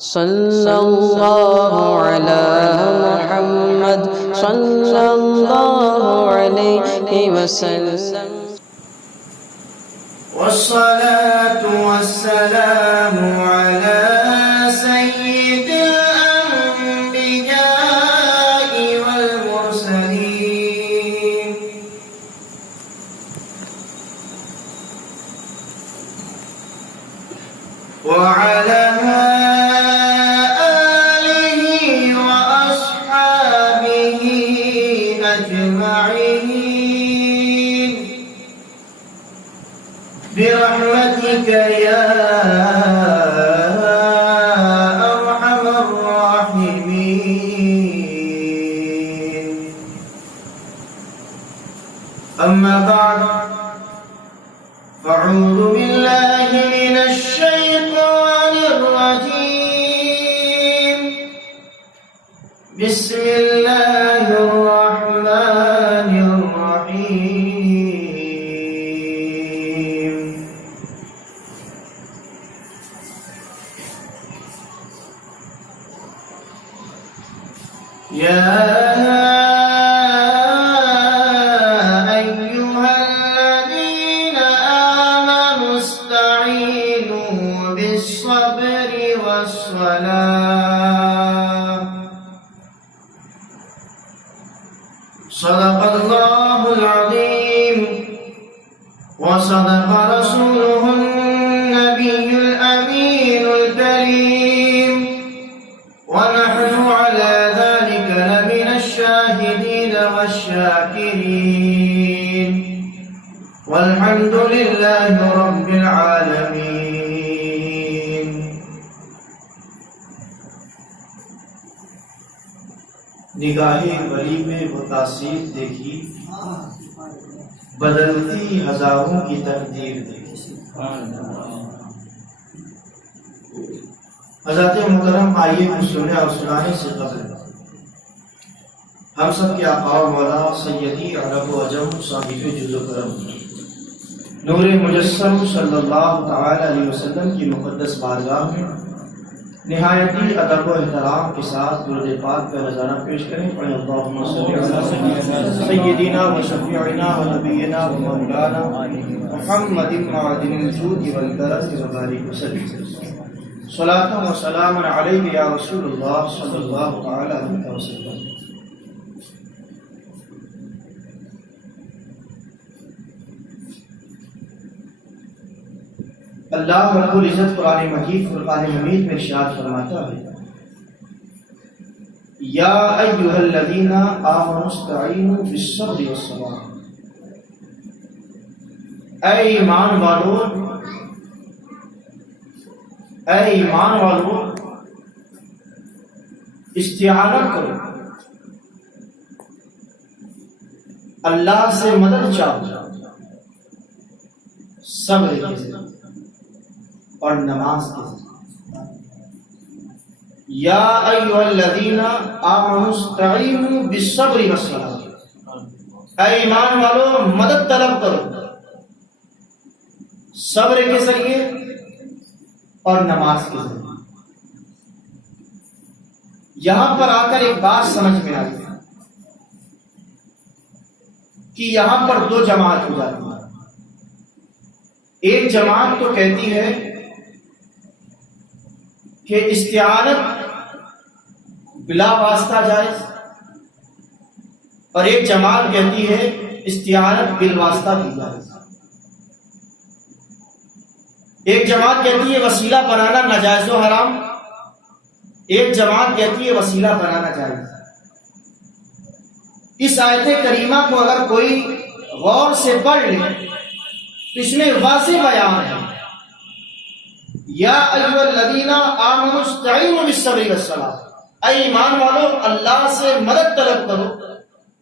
صلی اللہ علی محمد صلی اللہ علیہ وسلم والصلاة والسلام على سيد الأنبياء والمرسلين وعلى آله وأصحابه أجمعين برحمتك يا أرحم الراحمين. أما بعد فأعوذ بالله من الشيطان الرجيم. بسم الله الرحمن الرحيم. يا أيها الذين آمنوا استعينوا بالصبر والصلاة. صدق الله العظيم وصدق رسوله النبي الأمين الكريم ونحن على ذلك لمن الشاهدين والشاكرين والحمد لله رب العالمين. نگاہ ولی میں وہ تاثیر دیکھی، بدلتی ہزاروں کی تقدیر دیکھی. حضرت محترم، آئیے کچھ سننے اور سنانے سے قبل ہم سب کے آقا و مولا سیدی عرب و عجم صاحب جود و کرم نور مجسم صلی اللہ تعالی علیہ وسلم کی مقدس بارگاہ میں نہایتی ادب و احترام کے ساتھ درود پاک کا نذرانہ پیش کریں. پڑھیں اللہم صلی علی سیدنا و شفیعنا و نبینا و مولانا محمد معدن الجود والکرم وبارک وسلم. صلاۃ و سلام علیک یا رسول اللہ صلی اللہ تعالی علیہ وسلم. اللہ رب العزت قرآن مجید فرقان حمید میں ارشاد فرماتا ہے، یا ایھا الذین آمنوا استعینوا بالصبر والصلاۃ. اے ایمان والو، استعانت کرو، اللہ سے مدد چاہو، صبر کے ذریعے اور نماز کے ذریعے. یا ایھا الذین آمنوا استعینوا بالصبر والصلاۃ. اے ایمان والو، مدد طلب کرو صبر کے ذریعے اور نماز کے ذریعے. یہاں پر آ کر ایک بات سمجھ میں آئی کہ یہاں پر دو جماعت ہو جاتی ہے. ایک جماعت تو کہتی ہے کہ استعانت بلا واسطہ جائز، اور ایک جماعت کہتی ہے استعانت بالواسطہ بھی جائز. ایک جماعت کہتی ہے وسیلہ بنانا ناجائز و حرام، ایک جماعت کہتی ہے وسیلہ بنانا جائز. اس آیت کریمہ کو اگر کوئی غور سے پڑھ لے تو اس میں واضح بیان ہے، یا ایھا الذین آمنوا استعینوا بالصبر والصلاۃ. اے ایمان والو، اللہ سے مدد طلب کرو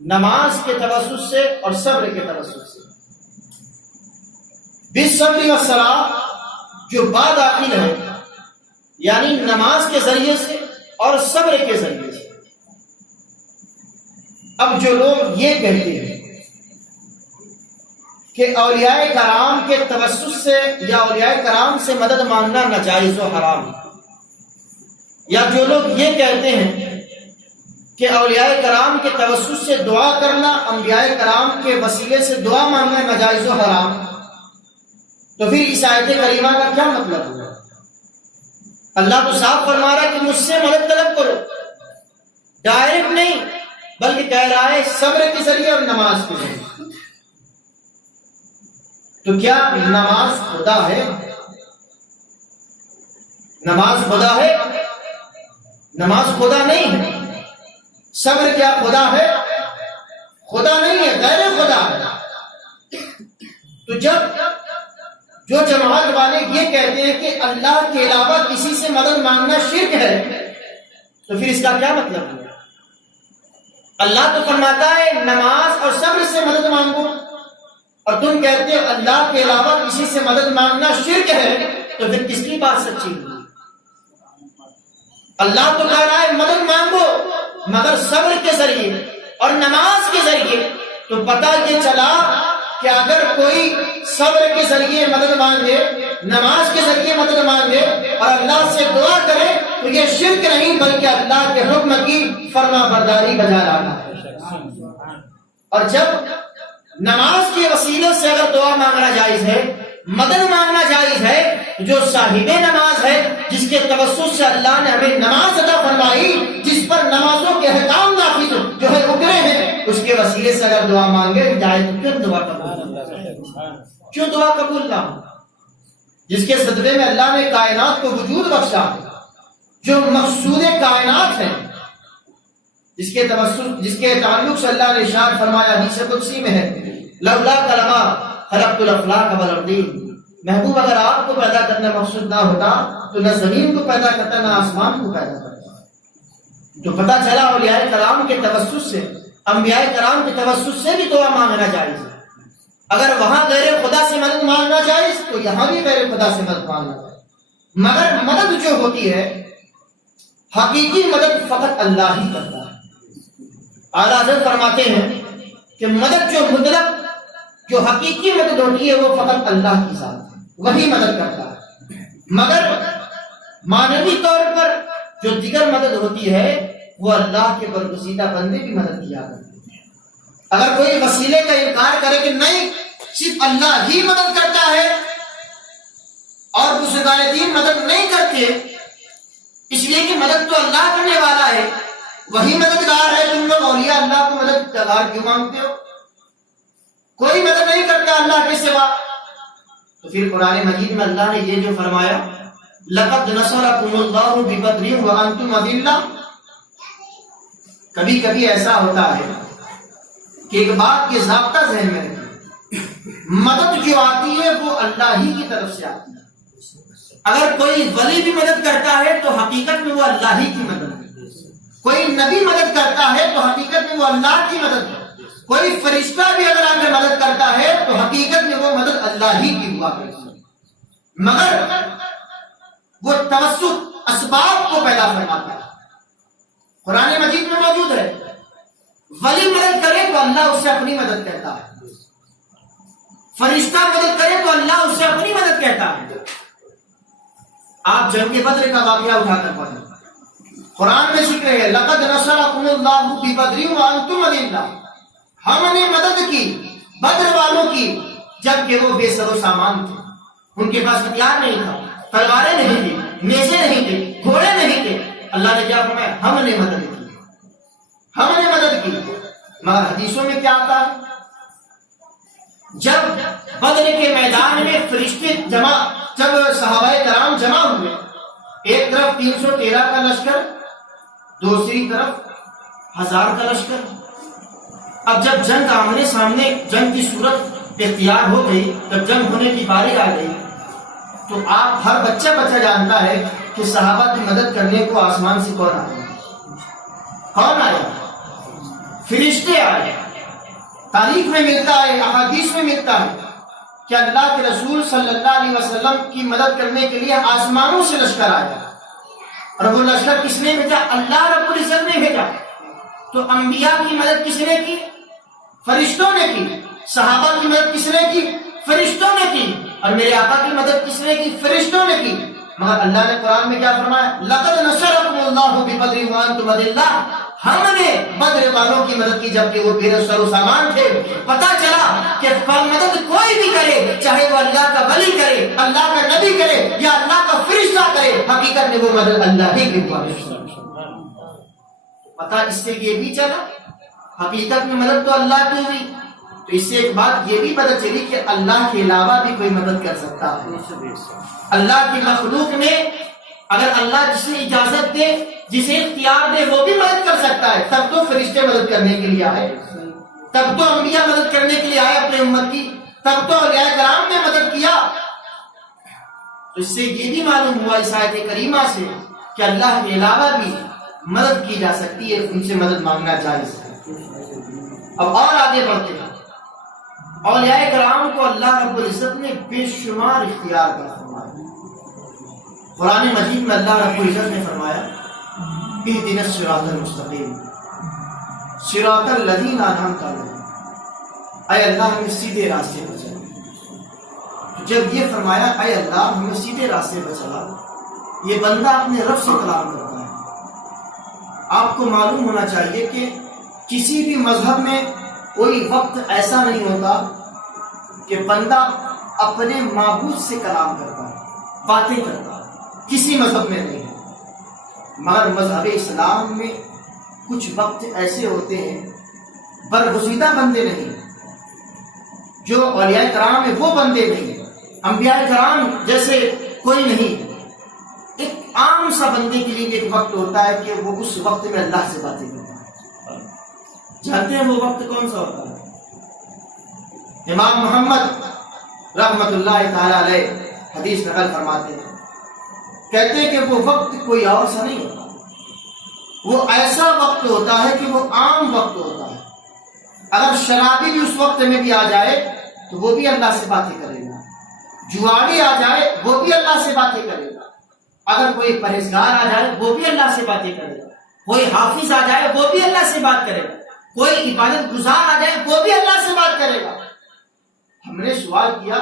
نماز کے توسط سے اور صبر کے توسط سے. بالصبر والصلاۃ جو با داخل ہے، یعنی نماز کے ذریعے سے اور صبر کے ذریعے سے. اب جو لوگ یہ کہتے ہیں کہ اولیاء کرام کے توسط سے یا اولیاء کرام سے مدد مانگنا ناجائز و حرام، یا جو لوگ یہ کہتے ہیں کہ اولیاء کرام کے توسط سے دعا کرنا، انبیاء کرام کے وسیلے سے دعا مانگنا ناجائز و حرام، تو پھر اس آیت کریمہ کا کیا مطلب ہوا؟ اللہ تو صاف فرما رہا ہے کہ مجھ سے مدد طلب کرو، ڈائریکٹ نہیں بلکہ کہہ رہا ہے صبر کے ذریعے اور نماز کے ذریعے۔ تو کیا نماز خدا ہے؟ نماز خدا ہے؟ نماز خدا نہیں ہے۔ صبر کیا خدا ہے؟ خدا نہیں ہے، غیر خدا ہے۔ تو جب جو جماعت والے یہ کہتے ہیں کہ اللہ کے علاوہ کسی سے مدد مانگنا شرک ہے، تو پھر اس کا کیا مطلب ہے؟ اللہ تو فرماتا ہے نماز اور صبر سے مدد مانگو، اور تم کہتے ہو اللہ کے علاوہ کسی سے مدد مانگنا شرک ہے، تو پھر کس کی بات سچی ہے؟ اللہ تو کہہ رہا ہے مدد مانگو مگر صبر کے ذریعے اور نماز کے ذریعے۔ تو پتہ یہ چلا کہ اگر کوئی صبر کے ذریعے مدد مانگے، نماز کے ذریعے مدد مانگے اور اللہ سے دعا کرے تو یہ شرک نہیں بلکہ اللہ کے حکم کی فرما برداری بجا لانا ہے۔ اور جب نماز کے وسیلے سے اگر دعا مانگنا جائز ہے، مدد مانگنا جائز ہے، جو صاحب نماز ہے، جس کے توسط سے اللہ نے ہمیں نماز عطا فرمائی، جس پر نمازوں کے احکام نافذ جو ہے اترے ہیں، اس کے وسیلے سے اگر دعا مانگے جائے تو کیوں دعا قبول نہ؟ کیوں دعا قبول نہ؟ جس کے صدقے میں اللہ نے کائنات کو وجود بخشا، جو مقصود کائنات ہے، جس کے تعلق سے اللہ نے ارشاد فرمایا حدیث قدسی میں ہے لولا کلمہ خلقت الافلاک والارضین، محبوب اگر آپ کو پیدا کرنا مقصود نہ ہوتا تو نہ زمین کو پیدا کرتا نہ آسمان کو پیدا کرتا۔ تو پتہ چلا اولیاء کرام کے توسط سے، انبیاء کرام کے توسط سے بھی دعا مانگنا جائز ہے۔ اگر وہاں غیر خدا سے مدد مانگنا جائز تو یہاں بھی غیر خدا سے مدد مانگنا جائز، مگر مدد جو ہوتی ہے حقیقی مدد فقط اللہ ہی کرتا ہے۔ اعلیٰ حضرت فرماتے ہیں کہ مدد جو مطلق، جو حقیقی مدد ہوتی ہے وہ فقط اللہ کی ذات ہے، وہی مدد کرتا ہے، مگر معنوی طور پر جو دیگر مدد ہوتی ہے وہ اللہ کے برگزیدہ بندے بھی مدد کیا کرتے ہیں۔ اگر کوئی وسیلے کا انکار کرے کہ نہیں صرف اللہ ہی مدد کرتا ہے اور بزرگان دین مدد نہیں کرتے، اس لیے کہ مدد تو اللہ کرنے والا ہے، وہی مددگار ہے، تم لوگ اولیاء اللہ کو مددگار کیوں مانگتے ہو؟ کوئی مدد نہیں کرتا اللہ کے سوا۔ تو پھر قرآن مجید میں اللہ نے یہ جو فرمایا لقد نصرکم اللہ ببدر وانتم اذلہ، کبھی کبھی ایسا ہوتا ہے کہ ایک بات یہ ضابطہ ذہن میں رکھیں، مدد جو آتی ہے وہ اللہ ہی کی طرف سے آتی ہے۔ اگر کوئی ولی بھی مدد کرتا ہے تو حقیقت میں وہ اللہ ہی کی مدد ہے، کوئی نبی مدد کرتا ہے تو حقیقت میں وہ اللہ کی مدد ہے، کوئی فرشتہ بھی اگر آ کر مدد کرتا ہے تو حقیقت میں وہ مدد اللہ ہی کی ہوا کرتی ہے، مگر وہ توسط اسباب کو پیدا فرماتا ہے۔ قرآن مجید میں موجود ہے ولی مدد کرے تو اللہ اس سے اپنی مدد کہتا ہے، فرشتہ مدد کرے تو اللہ اس سے اپنی مدد کہتا ہے۔ آپ جنگ بدر کا واقعہ اٹھا کر پڑھیں، قرآن میں ذکر ہے لقد نصرکم اللہ ببدر وانتم اذلہ، ہم نے مدد کی بدر والوں کی جبکہ وہ بے سر و سامان تھے، ان کے پاس ہتھیار نہیں تھا، تلواریں نہیں تھی، نیزے نہیں تھے، گھوڑے نہیں تھے۔ اللہ نے کیا فرمایا؟ ہم نے مدد کی، ہم نے مدد کی۔ مگر حدیثوں میں کیا آتا ہے؟ جب بدر کے میدان میں فرشتے جمع، جب صحابہ کرام جمع ہوئے، ایک طرف 313 کا لشکر، دوسری طرف 1000 کا لشکر۔ اب جب جنگ آمنے سامنے، جنگ کی صورت اختیار ہو گئی، جب جنگ ہونے کی باری آ گئی، تو آپ ہر بچہ جانتا ہے کہ صحابہ کی مدد کرنے کو آسمان سے کون آیا؟ کون آیا؟ فرشتے آئے۔ تاریخ میں ملتا ہے، احادیث میں ملتا ہے کہ اللہ کے رسول صلی اللہ علیہ وسلم کی مدد کرنے کے لیے آسمانوں سے لشکر آیا، اور وہ لشکر کس نے بھیجا؟ اللہ رب العزت نے بھیجا۔ تو انبیاء کی مدد کس نے کی؟ فرشتوں نے کی۔ صحابہ کی مدد کس نے کی؟ فرشتوں نے کی۔ اور میرے آقا کی مدد کس نے کی؟ فرشتوں نے کی۔ مگر اللہ نے قرآن میں کیا فرمایا؟ لقد نصرکم اللہ ببدر وانتم اذلہ، ہم نے بدر والوں کی مدد کی جبکہ وہ بے سر و سامان تھے۔ پتہ چلا کہ مدد کوئی بھی کرے، چاہے وہ اللہ کا ولی کرے، اللہ کا نبی کرے یا اللہ کا فرشتہ کرے، حقیقت میں وہ مدد اللہ ہی کی ہے۔ پتہ اس سے یہ بھی چلا حقیقت میں مدد تو اللہ کی ہوئی، تو اس سے ایک بات یہ بھی پتہ چلی کہ اللہ کے علاوہ بھی کوئی مدد کر سکتا ہے۔ اللہ کی مخلوق میں اگر اللہ جسے اجازت دے، جسے اختیار دے، وہ بھی مدد کر سکتا ہے۔ تب تو فرشتے مدد کرنے کے لیے آئے، تب تو انبیاء مدد کرنے کے لیے آئے اپنے امت کی، تب تو اولیاء کرام نے مدد کیا۔ تو اس سے یہ بھی معلوم ہوا اس آیت کریمہ سے کہ اللہ کے علاوہ بھی مدد کی جا سکتی ہے، ان سے مدد مانگنا جائز ہے۔ اب اور آگے بڑھتے ہیں، اولیاء کرام کو اللہ رب العزت نے بے شمار اختیار کا فرمایا۔ قرآن مجید میں اللہ رب العزت نے فرمایا اہدنا الصراط المستقیم صراط الذین انعمت علیہم، اے اللہ ہمیں سیدھے راستے پر چلا۔ جب یہ فرمایا اے اللہ ہمیں سیدھے راستے پر چلا، یہ بندہ اپنے رب سے کلام کرتا ہے۔ آپ کو معلوم ہونا چاہیے کہ کسی بھی مذہب میں کوئی وقت ایسا نہیں ہوتا کہ بندہ اپنے معبود سے کلام کرتا ہے، باتیں کرتا ہے، کسی مذہب میں نہیں ہے۔ مگر مذہب اسلام میں کچھ وقت ایسے ہوتے ہیں، برگزیدہ بندے نہیں، جو اولیاء کرام ہیں وہ بندے نہیں، انبیاء کرام جیسے کوئی نہیں، ایک عام سا بندے کے لیے ایک وقت ہوتا ہے کہ وہ اس وقت میں اللہ سے باتیں کرتا ہے۔ جانتے ہیں وہ وقت کون سا ہوتا ہے؟ امام محمد رحمت اللہ تعالی علیہ حدیث نقل فرماتے ہیں، کہتے ہیں کہ وہ وقت کوئی اور سا نہیں ہوتا، وہ ایسا وقت ہوتا ہے کہ وہ عام وقت ہوتا ہے۔ اگر شرابی بھی اس وقت میں بھی آ جائے تو وہ بھی اللہ سے باتیں کرے گا، جواری آ جائے وہ بھی اللہ سے باتیں کرے گا، اگر کوئی پرہیزگار آ جائے وہ بھی اللہ سے باتیں کرے گا، کوئی حافظ آ جائے وہ بھی اللہ سے بات کرے گا، کوئی عبادت گزار آ جائے وہ بھی اللہ سے بات کرے گا۔ ہم نے سوال کیا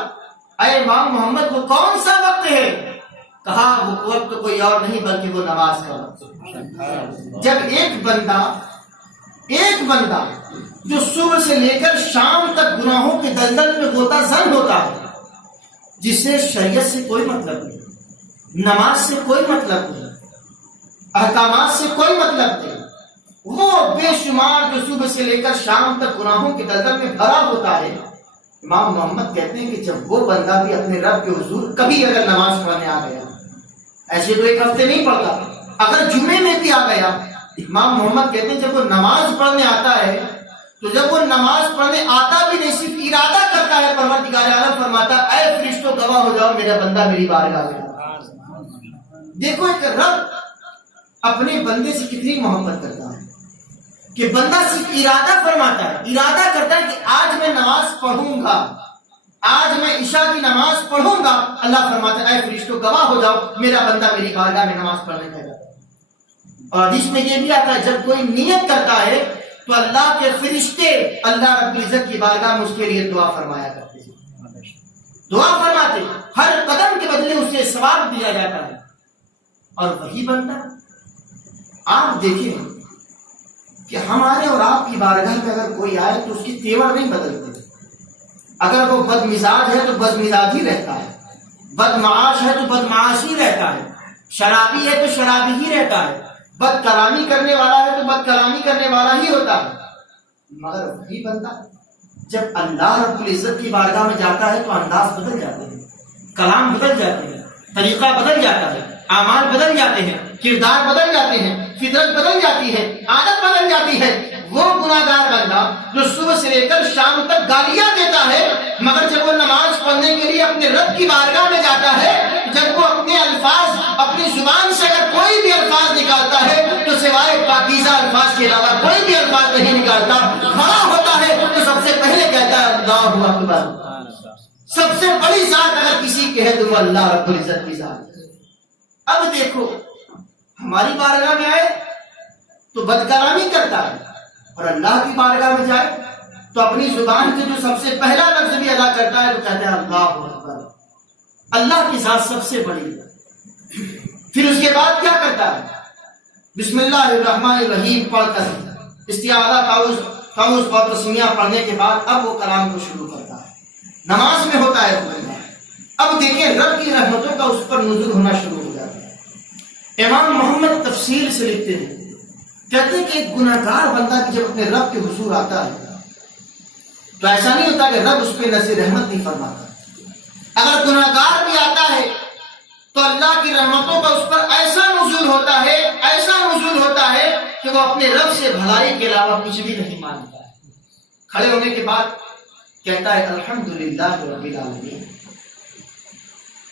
اے امام محمد وہ کون سا وقت ہے؟ کہا وہ وقت کوئی اور نہیں بلکہ وہ نماز کا وقت۔ جب ایک بندہ جو صبح سے لے کر شام تک گناہوں کے دلدل میں غوطہ زن ہوتا ہے، جسے شریعت سے کوئی مطلب نہیں، نماز سے کوئی مطلب نہیں، احکامات سے کوئی مطلب نہیں، وہ بے شمار جو صبح سے لے کر شام تک گناہوں کے دلدل میں بھرا ہوتا ہے، امام محمد کہتے ہیں کہ جب وہ بندہ بھی اپنے رب کے حضور کبھی اگر نماز پڑھنے آ گیا، ایسے تو ایک ہفتے نہیں پڑھتا، اگر جمعے میں بھی آ گیا، امام محمد کہتے ہیں جب وہ نماز پڑھنے آتا ہے تو جب وہ نماز پڑھنے آتا بھی نہیں، صرف ارادہ کرتا ہے، پروردگار عالم فرماتا اے فرشتوں گواہ ہو جاؤ میرا بندہ میری بارگاہ میں۔ دیکھو ایک رب اپنے بندے سے کتنی محبت کرتا ہے کہ بندہ صرف ارادہ فرماتا ہے، ارادہ کرتا ہے کہ آج میں نماز پڑھوں گا، آج میں عشاء کی نماز پڑھوں گا، اللہ فرماتا ہے اے فرشتوں گواہ ہو جاؤ میرا بندہ میری بارگاہ میں نماز پڑھنے لگا۔ اور حدیث میں یہ بھی آتا ہے جب کوئی نیت کرتا ہے تو اللہ کے فرشتے اللہ رب العزت کی بارگاہ میں اس کے لیے دعا فرمایا کرتے ہیں، دعا فرماتے، ہر قدم کے بدلے اسے ثواب دیا جاتا ہے۔ اور وہی بندہ آپ دیکھیں کہ ہمارے اور آپ کی بارگاہ میں اگر کوئی آئے تو اس کی تیور نہیں بدلتے، اگر وہ بد مزاج ہے تو بد مزاج ہی رہتا ہے، بد معاش ہے تو بد معاش ہی رہتا ہے، شرابی ہے تو شرابی ہی رہتا ہے، بد کلامی کرنے والا ہے تو بد کلامی کرنے والا ہی ہوتا ہے۔ مگر وہی بندہ جب اللہ رب العزت کی بارگاہ میں جاتا ہے تو انداز بدل جاتے ہیں، کلام بدل جاتے ہیں، طریقہ بدل جاتا ہے، اعمال بدل جاتے ہیں، کردار بدل جاتے ہیں، فطرت بدل جاتی ہے، عادت بدل جاتی ہے۔ وہ گناہگار بندہ جو صبح سے لے کر شام تک گالیاں دیتا ہے، مگر جب وہ نماز پڑھنے کے لیے اپنے رب کی بارگاہ میں جاتا ہے، جب وہ اپنے الفاظ اپنی زبان سے اگر کوئی بھی الفاظ نکالتا ہے تو سوائے پاکیزہ الفاظ کے علاوہ کوئی بھی الفاظ نہیں نکالتا، کھڑا ہوتا ہے تو سب سے پہلے کہتا ہے اللہ اکبر۔ سب سے بڑی ذات اگر کسی کی ہے تو وہ اللہ رب العزت کی ذات ہے۔ اب دیکھو ہماری بارگاہ میں آئے تو بد کلامی کرتا ہے، اور اللہ کی بارگاہ میں جائے تو اپنی زبان سے جو سب سے پہلا لفظ بھی ادا کرتا ہے تو کہتا ہے اللہ اکبر، اللہ کی ذات سب سے بڑی ہے۔ پھر اس کے بعد کیا کرتا ہے؟ بسم اللہ الرحمن الرحیم پڑھ کر استعاذہ تعوذ اور تسمیہ پڑھنے کے بعد اب وہ کلام کو شروع کرتا ہے. نماز میں ہوتا ہے بندہ. اب دیکھیں رب کی رحمتوں کا اس پر نزول ہونا شروع ہو جاتا ہے. امام محمد تفصیل سے لکھتے ہیں, کہتے ہیں کہ ایک گناہگار بندہ جب اپنے رب کے حضور آتا ہے تو ایسا نہیں ہوتا کہ رب اس پہ نظر رحمت نہیں فرماتا. اگر گناہگار بھی آتا ہے تو اللہ کی رحمتوں کا اس پر ایسا نزول ہوتا ہے کہ وہ اپنے رب سے بھلائی کے علاوہ کچھ بھی نہیں مانتا ہے. کھڑے ہونے کے بعد کہتا ہے الحمدللہ رب العالمین,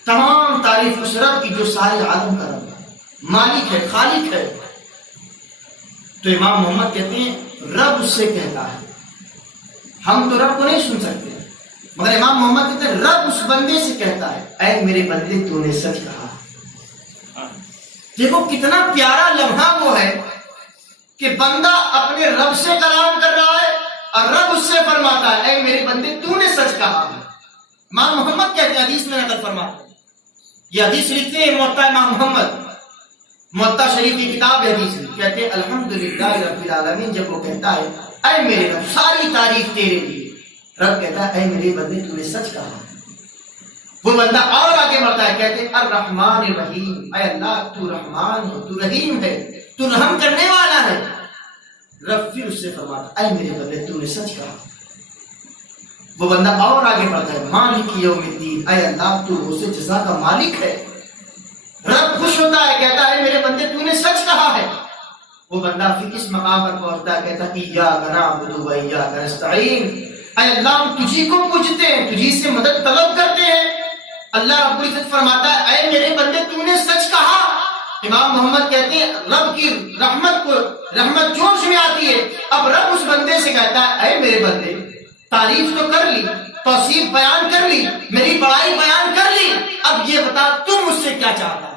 تمام تعریف اس رب کی جو سارے عالم کا رب ہے, مالک ہے, خالق ہے. تو امام محمد کہتے ہیں رب اس سے کہتا ہے, ہم تو رب کو نہیں سن سکتے, مگر امام محمد کہتے ہیں رب اس بندے سے کہتا ہے اے میرے بندے تو نے سچ کہا. دیکھو کتنا پیارا لمحہ وہ ہے کہ بندہ اپنے رب سے کلام کر رہا ہے اور رب اس سے فرماتا ہے اے میرے بندے تو نے سچ کہا. امام محمد کہتے ہیں, حدیث میں نقل فرماتے ہیں, یہ حدیث لکھتے ہیں موطا امام محمد, موطا شریف کی کتاب ہے حدیث, کہتے ہیں الحمدللہ رب العالمین. جب وہ کہتا ہے اے میرے رب ساری تعریف تیرے لیے, رب کہتا ہے اے میرے بندے تو نے سچ کہا. وہ بندہ اور آگے بڑھتا ہے, کہتے ہیں الرحمن الرحیم, اے اللہ تو رحمان ہو, تو رحیم ہے, تو رحم کرنے والا ہے. رب پھر اس سے فرماتا اے میرے بندے تو نے سچ کہا. وہ بندہ اور آگے بڑھتا ہے مالک یوم الدین, اے اللہ تو روز جزا کا مالک ہے. رب خوش ہوتا ہے, کہتا ہے میرے بندے تو نے سچ کہا ہے. وہ بندہ پھر اس مقام پر پہنچتا ہے, کہتا ہے ایاک نعبد و ایاک نستعین, اے اللہ ہم تجھی کو پوجتے ہیں, تجھی سے مدد طلب کرتے ہیں. اللہ رب العزت فرماتا ہے اے میرے بندے تو نے سچ کہا. امام محمد کہتے ہیں رب کی رحمت جوش میں آتی ہے. اب رب اس بندے سے کہتا ہے اے میرے بندے تعریف تو کر لی, توصیف بیان کر لی, میری بڑائی بیان کر لی, اب یہ بتا تم مجھ سے کیا چاہتا ہے,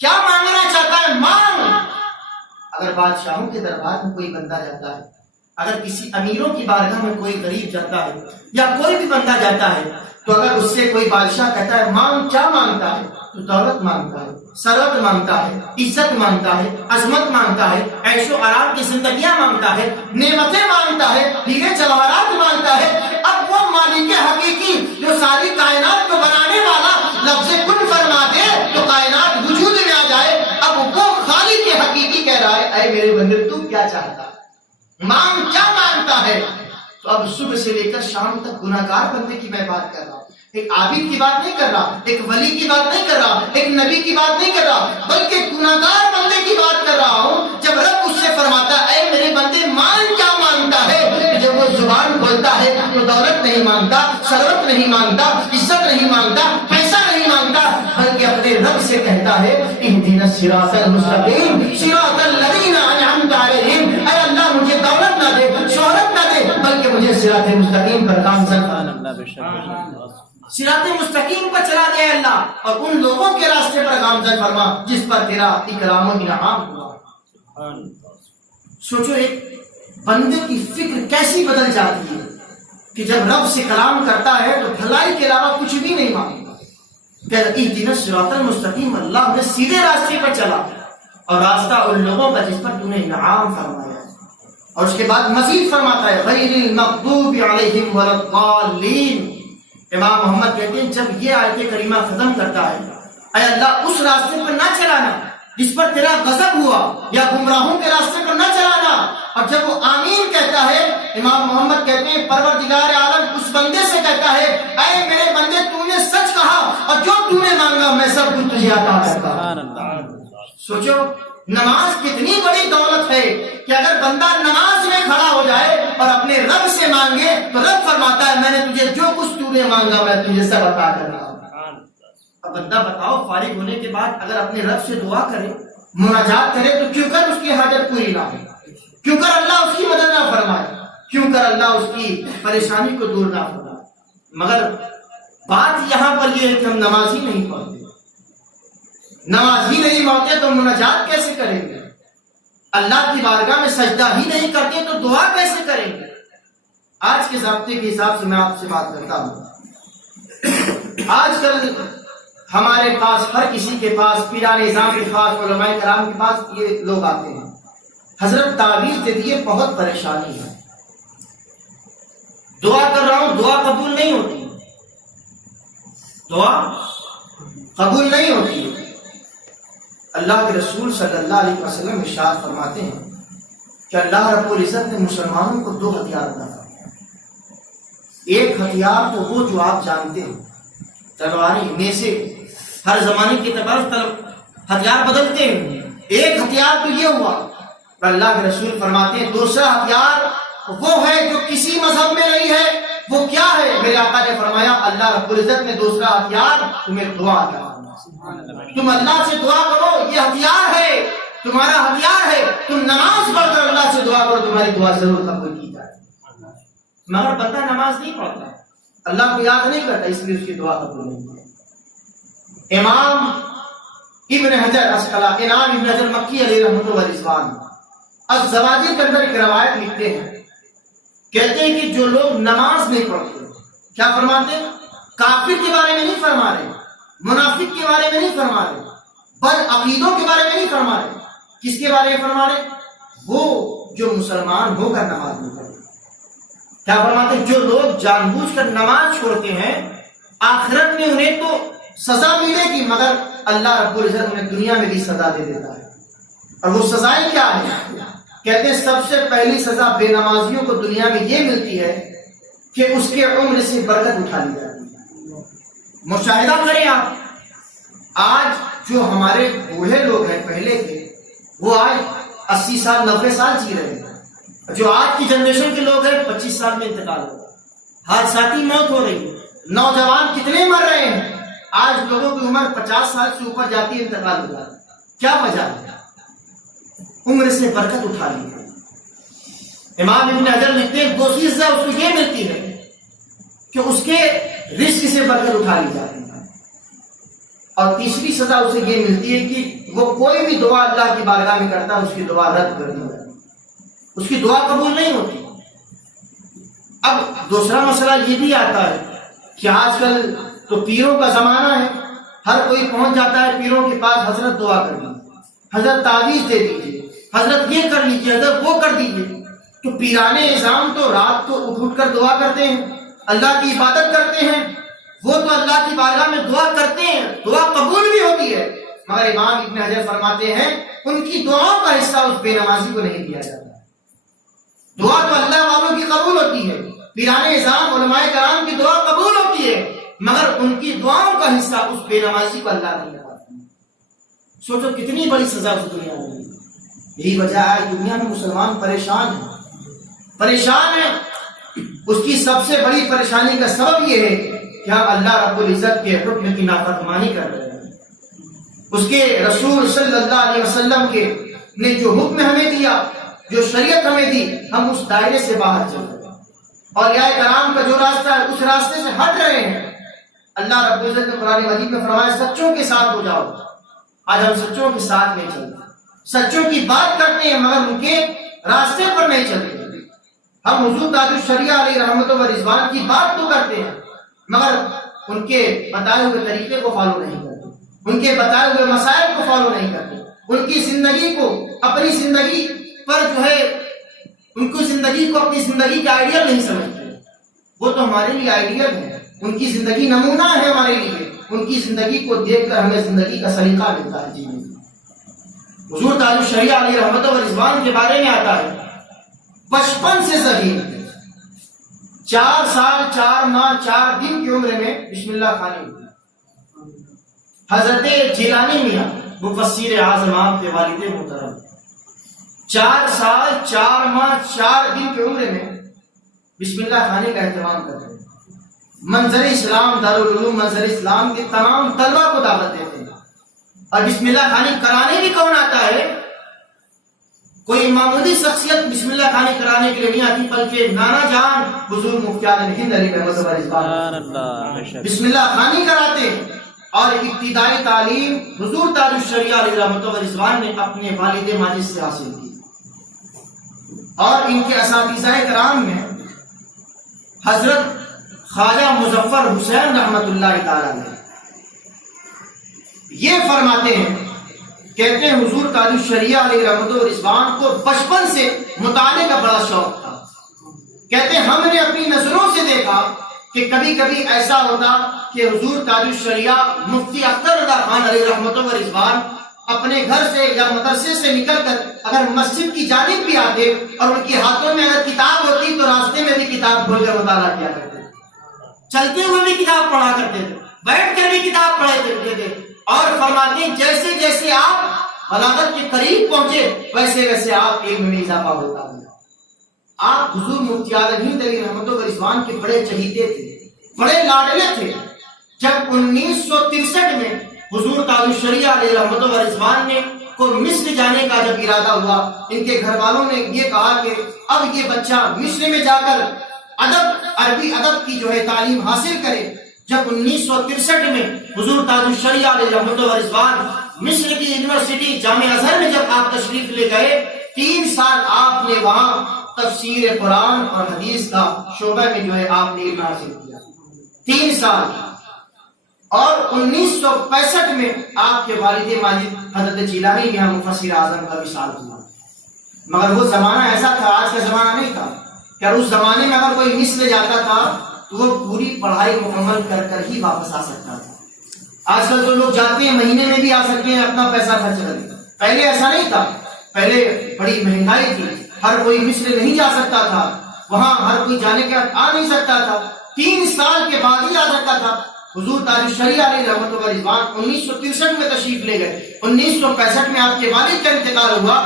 کیا مانگنا چاہتا ہے, مانگ. اگر بادشاہوں کے دربار میں کوئی بندہ جاتا ہے, اگر کسی امیروں کی بارگاہ میں کوئی غریب جاتا ہے یا کوئی بھی بندہ جاتا ہے, تو اگر اس سے کوئی بادشاہ کہتا ہے مانگ, کیا مانگتا ہے, تو دولت مانگتا ہے, ثروت مانگتا ہے, عزت مانگتا ہے, عظمت مانگتا ہے, عیش و آرام کی زندگیاں مانگتا ہے, نعمتیں مانگتا ہے, ہیرے جواہرات مانگتا ہے. اب وہ مالک حقیقی جو ساری کائنات کو بنانے والا لفظ کن فرما دے تو کائنات وجود میں آ جائے, اب وہ خالق حقیقی کہہ رہا ہے اے میرے بندے تو کیا چاہتا ہے, مانگ, کیا مانگتا ہے. تو اب صبح سے لے کر شام تک گناہگار بندے کی میں بات کر رہا ہوں, ایک عابد کی بات نہیں کر رہا, ایک ولی کی بات نہیں کر رہا, ایک نبی کی بات نہیں کر رہا, بلکہ گناہگار بندے کی بات کر رہا ہوں. جب رب اس سے فرماتا ہے اے میرے بندے مانگ, کیا مانگتا ہے, جب وہ زبان بولتا ہے تو دولت نہیں مانگتا, ثروت نہیں مانگتا, عزت نہیں مانگتا, پیسہ نہیں مانگتا, بلکہ اپنے رب سے کہتا ہے اہدنا الصراط المستقیم صراط الذین انعمت علیہم, اے اللہ مجھے دولت نہ دے, شہرت نہ دے, بلکہ مجھے صراط مستقیم پر گامزن فرما, صراط مستقیم پر چلا دے اللہ, اور ان لوگوں کے راستے پر گامزن فرما جس پر تیرا اکرام و انعام ہوا. سوچو ایک بندے کی فکر کیسی بدل جاتی ہے کہ جب رب سے کلام کرتا ہے تو بھلائی کے علاوہ کچھ بھی نہیں مانگتا. کہ اہدنا الصراط المستقیم, اللہ نے سیدھے راستے پر چلا, اور راستہ ان لوگوں کا جس پر تو نے انعام فرمایا. اور اس کے بعد مزید فرماتا ہے غیر المغضوب علیہم ولا الضالین. امام محمد کہتے ہیں جب یہ آیت کریمہ ختم کرتا ہے اے اللہ اس راستے پر نہ چلانا جس پر تیرا غضب ہوا, یا گمراہوں کے راستے پر نہ چلانا. اور جب وہ آمین کہتا ہے, امام محمد کہتے ہیں پروردگار عالم اس بندے سے کہتا ہے اے میرے بندے تو نے سچ کہا, اور جو تو نے مانگا میں سب کچھ تجھے عطا کرتا. سوچو نماز کتنی بڑی دولت ہے کہ اگر بندہ نماز میں کھڑا ہو جائے اور اپنے رب سے مانگے تو رب فرماتا ہے میں نے تجھے جو کچھ تو نے مانگا میں تجھے سب عطا کر رہا ہوں. اب بندہ بتاؤ فارغ ہونے کے بعد اگر اپنے رب سے دعا کرے, مناجات کرے, تو کیوں کر اس کی حاجت پوری نہ ہو, کیوں کر اللہ اس کی مدد نہ فرمائے, کیوں کر اللہ اس کی پریشانی کو دور نہ فرمائے. مگر بات یہاں پر یہ ہے کہ ہم نماز ہی نہیں پڑھتے, نماز ہی نہیں پڑھتے تو مناجات کیسے کریں گے, اللہ کی بارگاہ میں سجدہ ہی نہیں کرتے تو دعا کیسے کریں گے. آج کے ضابطے کے حساب سے میں آپ سے بات کرتا ہوں. آج کل ہمارے پاس، ہر کسی کے پاس، پیران نظام کے پاس، علماء کرام کے پاس یہ لوگ آتے ہیں، حضرت تعویذ دے دیے، بہت پریشانی ہے، دعا کر رہا ہوں دعا قبول نہیں ہوتی، دعا قبول نہیں ہوتی۔ اللہ کے رسول صلی اللہ علیہ وسلم ارشاد فرماتے ہیں کہ اللہ رب العزت نے مسلمانوں کو 2 ہتھیار عطا فرمایا۔ ایک ہتھیار تو وہ جو آپ جانتے ہیں، تلواریں، نیزے، ہر زمانے کے اعتبار سے ہتھیار بدلتے ہیں، ایک ہتھیار تو یہ ہوا۔ اللہ کے رسول فرماتے ہیں دوسرا ہتھیار وہ ہے جو کسی مذہب میں نہیں ہے، وہ کیا ہے؟ میرے آقا نے فرمایا اللہ رب العزت نے دوسرا ہتھیار تمہیں دعا کا، تم اللہ سے دعا کرو، یہ ہتھیار ہے، تمہارا ہتھیار ہے، تم نماز پڑھ کر اللہ سے دعا کرو، تمہاری دعا ضرور قبول کی جائے۔ مگر بندہ نماز نہیں پڑھتا، اللہ کو یاد نہیں کرتا، اس لیے اس کی دعا قبول نہیں ہوتی۔ امام ابن حجر عسقلانی، امام ابن حجر مکی علیہ رحمۃ اللہ رضوان الزواجر کے اندر ایک روایت لکھتے ہیں، کہتے ہیں کہ جو لوگ نماز نہیں پڑھتے، کیا فرماتے ہیں؟ کافر کے بارے میں نہیں فرما رہے، منافق کے بارے میں نہیں فرما رہے، بد عقیدوں کے بارے میں نہیں فرما رہے، کس کے بارے میں فرما رہے؟ وہ جو مسلمان ہو کر نماز نہیں پڑھتے۔ کیا فرماتے ہیں؟ جو لوگ جان بوجھ کر نماز چھوڑتے ہیں، آخرت میں انہیں تو سزا ملے گی، مگر اللہ رب العزت انہیں دنیا میں بھی سزا دے دیتا ہے۔ اور وہ سزائیں کیا ہیں؟ کہتے ہیں سب سے پہلی سزا بے نمازیوں کو دنیا میں یہ ملتی ہے کہ اس کے عمر سے برکت اٹھا لی جاتی ہے۔ مشاہدہ کریں آپ، آج جو ہمارے بوڑھے لوگ ہیں پہلے کے، وہ آج 80 سال 90 سال جی رہے ہیں، جو آج کی جنریشن کے لوگ ہیں 25 سال میں انتقال ہو رہا ہے، حادثاتی موت ہو رہی ہے، نوجوان کتنے مر رہے ہیں، آج لوگوں کی عمر 50 سال سے اوپر جاتی ہے، انتقال ہو جاتا ہے۔ کیا وجہ ہے؟ عمر سے برکت اٹھا لی ہے۔ امام ابن حجر لکھتے ہیں دوسری سزا اس کو یہ ملتی ہے کہ اس کے رزق سے برکت اٹھا لی جاتی ہے، اور تیسری سزا اسے یہ ملتی ہے کہ وہ کوئی بھی دعا اللہ کی بارگاہ میں کرتا ہے، اس کی دعا رد کر دی جاتی ہے، اس کی دعا قبول نہیں ہوتی۔ اب دوسرا مسئلہ یہ بھی آتا ہے کہ آج کل تو پیروں کا زمانہ ہے، ہر کوئی پہنچ جاتا ہے پیروں کے پاس، حضرت دعا کر دیجیے، حضرت تعویذ دے دیجیے، حضرت یہ کر لیجیے، حضرت وہ کر دیجیے۔ تو پیرانے نظام تو رات کو اٹھ کر دعا کرتے ہیں، اللہ کی عبادت کرتے ہیں، وہ تو اللہ کی بارگاہ میں دعا کرتے ہیں، دعا قبول بھی ہوتی ہے، مگر امام ابن حجر فرماتے ہیں ان کی دعاؤں کا حصہ اس بے نمازی کو نہیں دیا جاتا۔ دعا تو اللہ والوں کی قبول ہوتی ہے، پیرانے نظام علماء کرام کی دعا قبول ہوتی ہے، مگر ان کی دعاؤں کا حصہ اس بے نمازی کو اللہ نہیں دیتا۔ سوچو کتنی بڑی سزا اس دنیا میں۔ یہی وجہ ہے دنیا میں مسلمان پریشان ہیں، پریشان ہیں۔ اس کی سب سے بڑی پریشانی کا سبب یہ ہے کہ ہم اللہ رب العزت کے حکم کی نافرمانی کر رہے ہیں۔ اس کے رسول صلی اللہ علیہ وسلم کے نے جو حکم ہمیں دیا، جو شریعت ہمیں دی، ہم اس دائرے سے باہر چل رہے ہیں، اور یا کرام کا جو راستہ ہے اس راستے سے ہٹ رہے ہیں۔ اللہ رب العزت نے قرآن مجید میں فرمایا سچوں کے ساتھ ہو جاؤ۔ آج ہم سچوں کے ساتھ نہیں چلتے، سچوں کی بات کرتے ہیں مگر ان کے راستے پر نہیں چلتے۔ ہم حضور تاج الشریعہ علیہ رحمت و رضوان کی بات تو کرتے ہیں مگر ان کے بتائے ہوئے طریقے کو فالو نہیں کرتے، ان کے بتائے ہوئے مسائل کو فالو نہیں کرتے، ان کی زندگی کو اپنی زندگی پر جو ہے ان کو زندگی کو اپنی زندگی کا آئیڈیل نہیں سمجھتے۔ وہ تو ہمارے لیے آئیڈیل ہے، ان کی زندگی نمونہ ہے ہمارے لیے، ان کی زندگی کو دیکھ کر ہمیں زندگی کا سلیقہ ملتا ہے جینے کا۔ حضور تاج الشریعہ علیہ رحمت و رضوان کے بارے میں آتا ہے 55 سے ذہین 4 سال 4 ماہ 4 دن کی عمر میں بسم اللہ خانی ہوئی۔ حضرت جیلانی میاں مفسر اعظم آپ کے والد محترم 4 سال 4 ماہ 4 دن کی عمر میں بسم اللہ خانی کا اہتمام کرتے ہیں۔ منظر اسلام دارالعلوم منظر اسلام کے تمام طلبہ کو دعوت دیتے ہیں، اور بسم اللہ خانی کرانے بھی کون آتا ہے؟ کوئی معمولی شخصیت بسم اللہ خانی کرانے کے لیے نہیں آتی، بلکہ نانا جان بزرگ مفتی اعظم ہند علی رحمۃ اللہ بسم اللہ خانی کراتے ہیں۔ اور ابتدائی تعلیم حضور تاج الشریعہ علیہ رحمۃ اللہ رضوان نے اپنے والد ماجد سے حاصل کی، اور ان کے اساتذہ کرام میں حضرت خواجہ مظفر حسین رحمۃ اللہ تعالی علیہ، یہ فرماتے ہیں، کہتے ہیں حضور تاج الشریعہ علیہ رحمت و رضوان کو بچپن سے مطالعے کا بڑا شوق تھا۔ کہتے ہیں ہم نے اپنی نظروں سے دیکھا کہ کبھی کبھی ایسا ہوتا کہ حضور تاج الشریعہ مفتی اختر رضا خان علیہ رحمت و رضوان اپنے گھر سے یا مدرسے سے نکل کر اگر مسجد کی جانب بھی آتے اور ان کے ہاتھوں میں اگر کتاب ہوتی تو راستے میں بھی کتاب کھول کر مطالعہ کیا کرتے، چلتے ہوئے بھی کتاب پڑھا کرتے تھے، بیٹھ کر بھی کتاب پڑھا کرتے تھے۔ اور فرماتے ہیں جیسے جیسے آپ بلاغت کے قریب پہنچے ویسے ویسے آپ علم میں اضافہ ہوتا گیا۔ آپ حضور مفتی اعظم ہند علیہ رحمت و رضوان کے بڑے چہیتے تھے، بڑے لاڈلے تھے۔ جب 1963 میں حضور تاج الشریعہ علیہ رحمت و رضوان نے کو مصر جانے کا جب ارادہ ہوا، ان کے گھر والوں نے یہ کہا کہ اب یہ بچہ مصر میں جا کر عربی ادب کی تعلیم حاصل کرے۔ جب 1963 میں حضور تاج الشریعہ علیہ رحمت و رضوان مصر کی یونیورسٹی جامعہ ازہر میں جب آپ تشریف لے گئے، 3 سال آپ نے وہاں تفسیر قرآن اور حدیث کا شعبہ میں آپ نے علم حاصل کیا، 3 سال۔ اور 1965 میں آپ کے والد ماجد حضرت جیلانی یہاں مفسر اعظم کا وصال ہوا۔ مگر وہ زمانہ ایسا تھا، آج کا زمانہ نہیں تھا کہ اس زمانے میں اگر کوئی مصر جاتا تھا تو وہ پوری پڑھائی مکمل کر کر ہی واپس آ سکتا تھا۔ آج کل تو لوگ جاتے ہیں مہینے میں بھی آ سکتے ہیں اپنا پیسہ خرچ کر کے، پہلے ایسا نہیں تھا، پہلے بڑی مہنگائی تھی، ہر کوئی مصر نہیں جا سکتا تھا، وہاں ہر کوئی جانے کے آ نہیں سکتا تھا، 3 سال کے بعد ہی آ سکتا تھا۔ حضور تاج الشریعہ علیہ رحمت و رضوان 1963 میں تشریف لے گئے، 1965 میں آپ کے والد کا انتقال ہوا،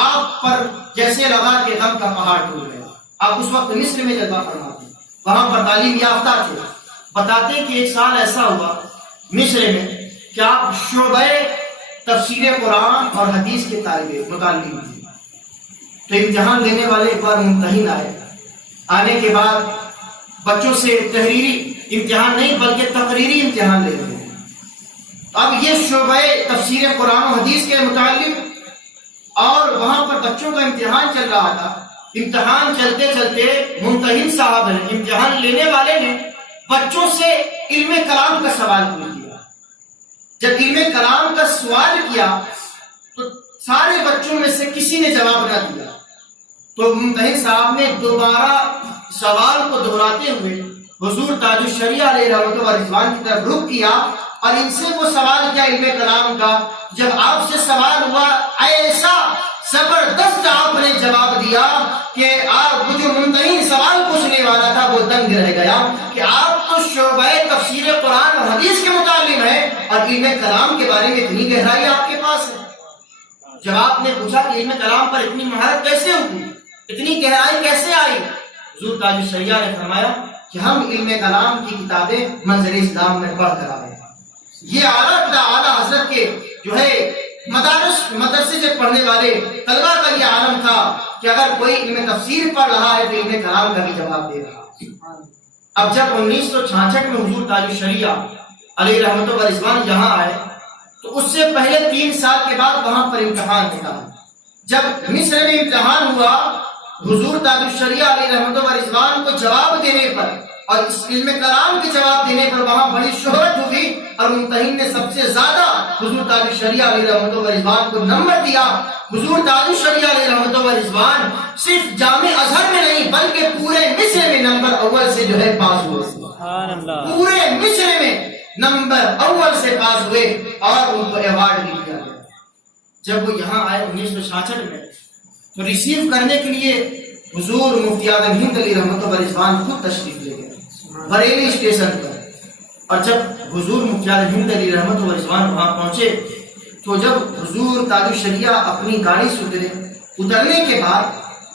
آپ پر جیسے لگا کہ غم کا پہاڑ ٹوٹ گیا۔ آپ اس وقت مصر میں جلوہ فرما تھے، وہاں پر تعلیم یافتہ تھے۔ بتاتے کہ ایک سال ایسا ہوا مصر میں کہ آپ شعبہ تفسیر قرآن اور حدیث کے متعلم تھے، تو امتحان دینے والے ایک بار ممتحن آئے، آنے کے بعد بچوں سے تحریری امتحان نہیں بلکہ تقریری امتحان لے رہے ہیں۔ اب یہ شعبہ تفسیر قرآن و حدیث کے متعلق اور وہاں پر بچوں کا امتحان چل رہا تھا۔ امتحان چلتے چلتے ممتحن صاحب نے، امتحان لینے والے نے بچوں سے علم کلام کا سوال پوچھ دیا۔ جب علم کلام کا سوال کیا تو سارے بچوں میں سے کسی نے جواب نہ دیا، تو ممتحن صاحب نے دوبارہ سوال کو دہراتے ہوئے حضور تاج الشریعہ علیہ رحمت و رضوان کی طرف رخ کیا اور ان سے وہ سوال کیا علم کلام کا۔ جب آپ سے سوال ہوا ایسا زبردست آپ نے جواب دیا کہ آپ جو ممتحن سوال پوچھنے والا تھا وہ دنگ رہ گیا کہ آپ تو شعبہ تفسیر قرآن اور حدیث کے متعلم ہیں اور علم کلام کے بارے میں اتنی گہرائی آپ کے پاس ہے۔ جب آپ نے پوچھا کہ علم کلام پر اتنی مہارت کیسے ہوئی، اتنی گہرائی کیسے آئی، حضور تاج الشریعہ نے فرمایا کہ ہم علم کلام کی کتابیں منظر اسلام میں پڑھ کر آئے۔ یہ اعلیٰ حضرت کے مدرسے سے پڑھنے والے طلبہ کا یہ عالم تھا کہ اگر کوئی علم تفسیر پڑھ رہا ہے تو علم کلام کا بھی جواب دے رہا۔ اب جب 1966 میں حضور تاج الشریعہ علیہ رحمت و رضوان یہاں آئے تو اس سے پہلے 3 سال کے بعد وہاں پر امتحان ہوتا۔ جب مصر میں امتحان ہوا، حضور تاج الشریعہ علیہ رحمت و رضوان کو جواب دینے پر اور اس علم کلام کے جواب دینے پر وہاں بڑی شہرت ہوئی اور ممتحن نے سب سے زیادہ حضور تاج الشریعہ علیہ رحمت و رضوان کو نمبر دیا۔ حضور تاج الشریعہ علیہ رحمت و رضوان صرف جامع ازہر میں نہیں بلکہ پورے مصر میں نمبر اول سے پاس ہوئے، پورے مصر میں نمبر اول سے پاس ہوئے اور ان کو ایوارڈ بھی دیا گیا۔ جب وہ یہاں آئے 1966 میں تو ریسیو کرنے کے لیے حضور مفتی اعظم ہند علیہ رحمت و رضوان خود تشریف لے گئے بریلی اسٹیشن پر۔ اور جب حضور مفتی اعظم ہند علیہ رحمت و رضوان وہاں پہنچے تو جب حضور تاج الشریعہ اپنی گاڑی سے اترنے کے بعد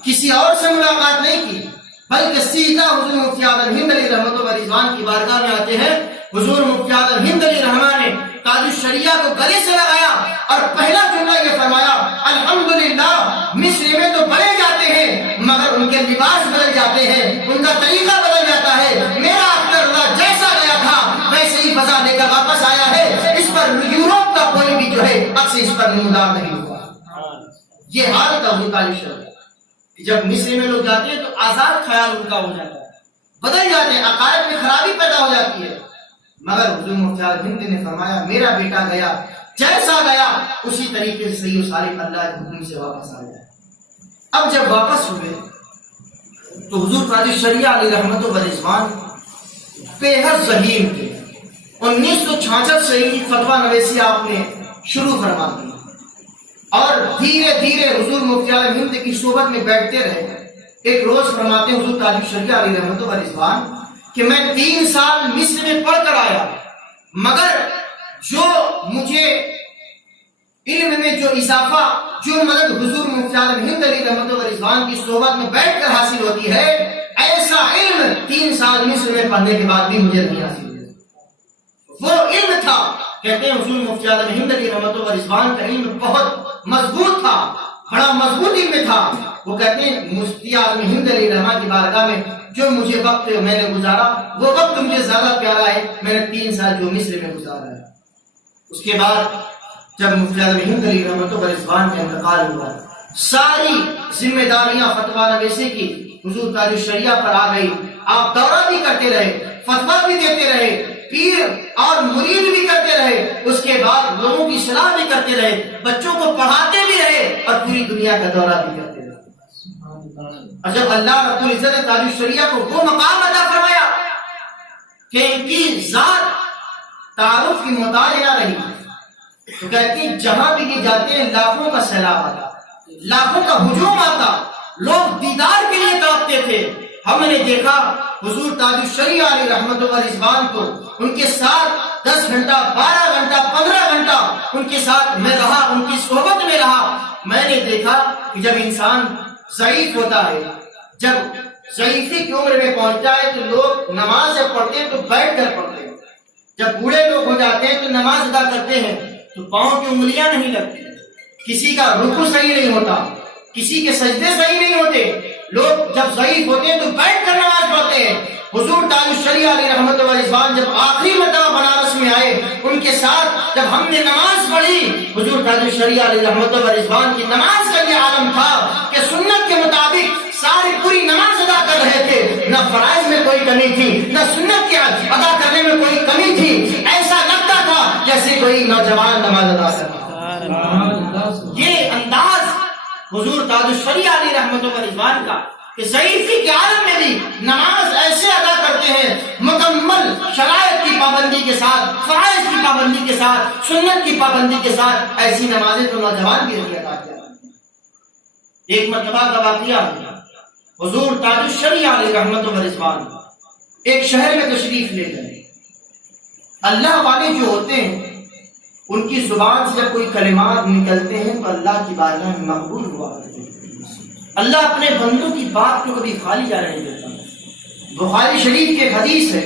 کسی اور سے ملاقات نہیں کی بلکہ سیدھا حضور مفتی اعظم ہند علیہ رحمت و رضوان کی بارگاہ میں آتے ہیں۔ حضور مفتی اعظم ہند علیہ رحمہ نے تاج الشریعہ کو گلے سے لگایا اور پہلا جملہ یہ فرمایا، الحمدللہ مصر میں تو بڑے جاتے ہیں مگر ان کے لباس بدل جاتے ہیں، ان کا طریقہ بدل جاتا ہے، میرا اختر اللہ جیسا گیا تھا ویسے ہی فضا لے کر واپس آیا ہے، اس پر یورپ کا کوئی بھی عکس اس پر نمودار نہیں ہوا۔ یہ حال تھا حضور تاج الشریعہ۔ جب مصر میں لوگ جاتے ہیں تو آزاد خیال ان کا ہو جاتا ہے، بدل جاتے ہیں، عقائد میں خرابی پیدا ہو جاتی ہے، مگر حضور مفتی اعظم ہند نے فرمایا میرا بیٹا گیا جیسا گیا اسی طریقے سے صحیح و سالم اللہ کے حکم سے واپس آ جائے۔ اب جب واپس ہوئے تو حضور قاضی شریعہ علیہ رحمت و رضوان بے حد ذہین تھے۔ 1966 سے ہی فتویٰ نویسی آپ نے شروع فرما دی اور دھیرے دھیرے حضور مفتی عالم ہند کی صحبت میں بیٹھتے رہے۔ ایک روز فرماتے حضور قاضی شریعہ علیہ رحمت و رضوان کہ میں 3 سال مصر میں پڑھ کر آیا، مگر جو مجھے علم میں جو اضافہ، جو مدد حضور مفتی عالم ہند علیہ رحمت و رضوان کی صحبت میں بیٹھ کر حاصل ہوتی ہے، ایسا علم 3 سال مصر میں پڑھنے کے بعد بھی مجھے نہیں حاصل ہوا۔ وہ علم تھا، کہتے ہیں حضور مفتی عالم ہند علیہ رحمت و رضوان کا علم بہت مضبوط تھا، بڑا مضبوط علم تھا۔ وہ کہتے ہیں مفتی عالم ہند علیہ رحمت کی بارگاہ میں جو مجھے وقت میں نے گزارا وہ وقت مجھے زیادہ پیارا ہے، میں نے 3 سال جو مصر میں گزارا ہے۔ اس کے بعد جب مفتی عالم ہند علیہ رحمت و رضوان کا انتقال ہوا، ساری ذمہ داریاں فتویٰ نویسی کی حضور قاضی شریعہ پر آ گئی۔ آپ دورہ بھی کرتے رہے، فتویٰ بھی دیتے رہے، پیر اور مرید بھی کرتے رہے، اس کے بعد لوگوں کی صلاح بھی کرتے رہے، بچوں کو پڑھاتے بھی رہے اور پوری دنیا کا دورہ بھی کرتے رہے۔ اور جب اللہ رب العزت نے قاضی شریعہ کو وہ مقام عطا فرمایا کہ ان کی ذات تعارف کی محتاج نہ رہی، تو کہتے ہیں جہاں بھی یہ جاتے ہیں لاکھوں کا سیلاب آتا، لاکھوں کا ہجوم آتا، لوگ دیدار کے لیے تڑپتے تھے۔ ہم نے دیکھا حضور تاج الشریعہ علیہ رحمت و رضوان کو، ان کے ساتھ 10 گھنٹہ 12 گھنٹہ 15 گھنٹہ ان کے ساتھ میں رہا، ان کی صحبت میں رہا۔ میں نے دیکھا کہ جب انسان ضعیف ہوتا ہے، جب ضعیفی کی عمر میں پہنچتا ہے تو لوگ نماز جب پڑھتے ہیں تو بیٹھ کر پڑھتے ہیں، جب بوڑھے لوگ ہو جاتے ہیں تو نماز ادا کرتے ہیں تو پاؤں کی انگلیاں نہیں لگتی، کسی کا رکوع صحیح نہیں ہوتا، کسی کے سجدے صحیح نہیں ہوتے۔ لوگ جب ضعیف ہوتے ہیں تو بیٹھ کر نماز پڑھتے ہیں۔ حضور تاج الشریعہ علیہ رحمت و رضوان جب آخری مرتبہ بنارس میں آئے، ان کے ساتھ جب ہم نے نماز پڑھی، حضور تاج الشریعہ علیہ رحمت و رضوان کی نماز کا یہ عالم تھا کہ سنت کے مطابق ساری پوری نماز ادا کر رہے تھے، نہ فرائض میں کوئی کمی تھی، نہ سنت کے ادا کرنے میں کوئی کمی تھی۔ ایسا لگتا تھا جیسے کوئی نوجوان نماز ادا کرتا۔ یہ انداز حضور تاج الشریعہ علیہ رحمت و رضوان کا کہ ضعیفی کے عالم میں بھی نماز ایسے ادا کرتے ہیں، مکمل شرائط کی پابندی کے ساتھ، فرائض کی پابندی کے ساتھ، سنت کی پابندی کے ساتھ۔ ایسی نمازیں تو نوجوان بھی نہیں ادا کیا۔ ایک مرتبہ کا واقعہ ہے، حضور تاج الشریعہ علیہ رحمت و رضوان ایک شہر میں تشریف لے گئے۔ اللہ والے جو ہوتے ہیں ان کی زبان سے جب کوئی کلمات نکلتے ہیں تو اللہ کی بارگاہ میں مقبول ہوا کرتے ہیں۔ اللہ اپنے بندوں کی بات کو کبھی خالی جا نہیں دیتا۔ بخاری شریف کی ایک حدیث ہے،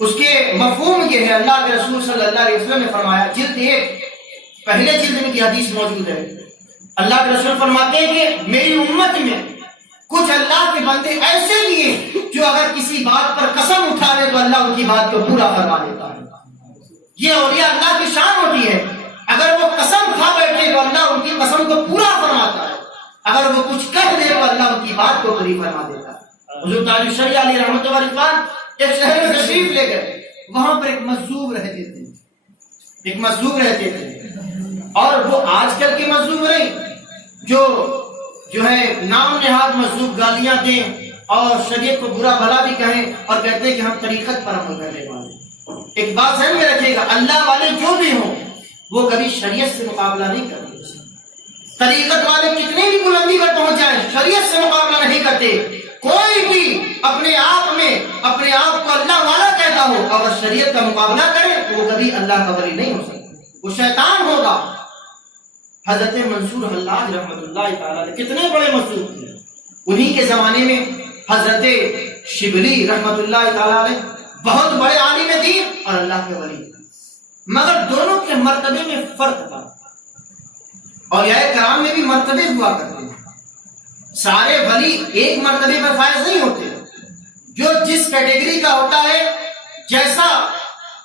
اس کے مفہوم یہ ہے، اللہ کے رسول صلی اللہ علیہ وسلم نے فرمایا، جلد 1 پہلے جلد میں کی حدیث موجود ہے۔ اللہ کے رسول فرماتے ہیں کہ میری امت میں کچھ اللہ کے بندے ایسے بھی ہیں جو اگر کسی بات پر قسم اٹھا لے تو اللہ ان کی بات کو پورا فرما دیتا ہے۔ یہ اولیاء اللہ کی شان ہوتی ہے، اگر وہ قسم کھا بیٹھے تو اللہ ان کی قسم کو پورا فرماتا ہے، اگر وہ کچھ کہہ دے تو اللہ ان کی بات کو پوری فرما دیتا ہے۔ حضور تاج الشریعہ علیہ رحمت و رضوان ایک شہر میں تشریف لے گئے، وہاں پر ایک مظلوم رہتے تھے، ایک مظلوم رہتے تھے، اور وہ آج کل کے مظلوم نہیں جو ہے نام نہاد مظلوم گالیاں دیں اور شریعت کو برا بھلا بھی کہیں اور کہتے ہیں کہ ہم طریقت پر عمل کرنے والے۔ ایک بات ذہن میں رکھیے گا، اللہ والے جو بھی ہوں وہ کبھی شریعت سے مقابلہ نہیں کرتے۔ طریقت والے کتنے بھی بلندی پر پہنچ جائیں، شریعت سے مقابلہ نہیں کرتے۔ کوئی بھی اپنے آپ کو اللہ والا کہتا ہو اور شریعت کا مقابلہ کرے تو وہ کبھی اللہ کا ولی نہیں ہو سکتا، وہ شیطان ہوگا۔ حضرت منصور حلاج رحمت اللہ تعالی کتنے بڑے مظلوم تھے، انہی کے زمانے میں حضرت شبلی رحمت اللہ تعالی بہت بڑے عالم دین اور اللہ کے ولی، مگر دونوں کے مرتبے میں فرق تھا، اور یہ کرام میں بھی مرتبے ہوا کرتے ہیں۔ سارے ولی ایک مرتبے پر فائز نہیں ہوتے، جو جس کیٹیگری کا ہوتا ہے، جیسا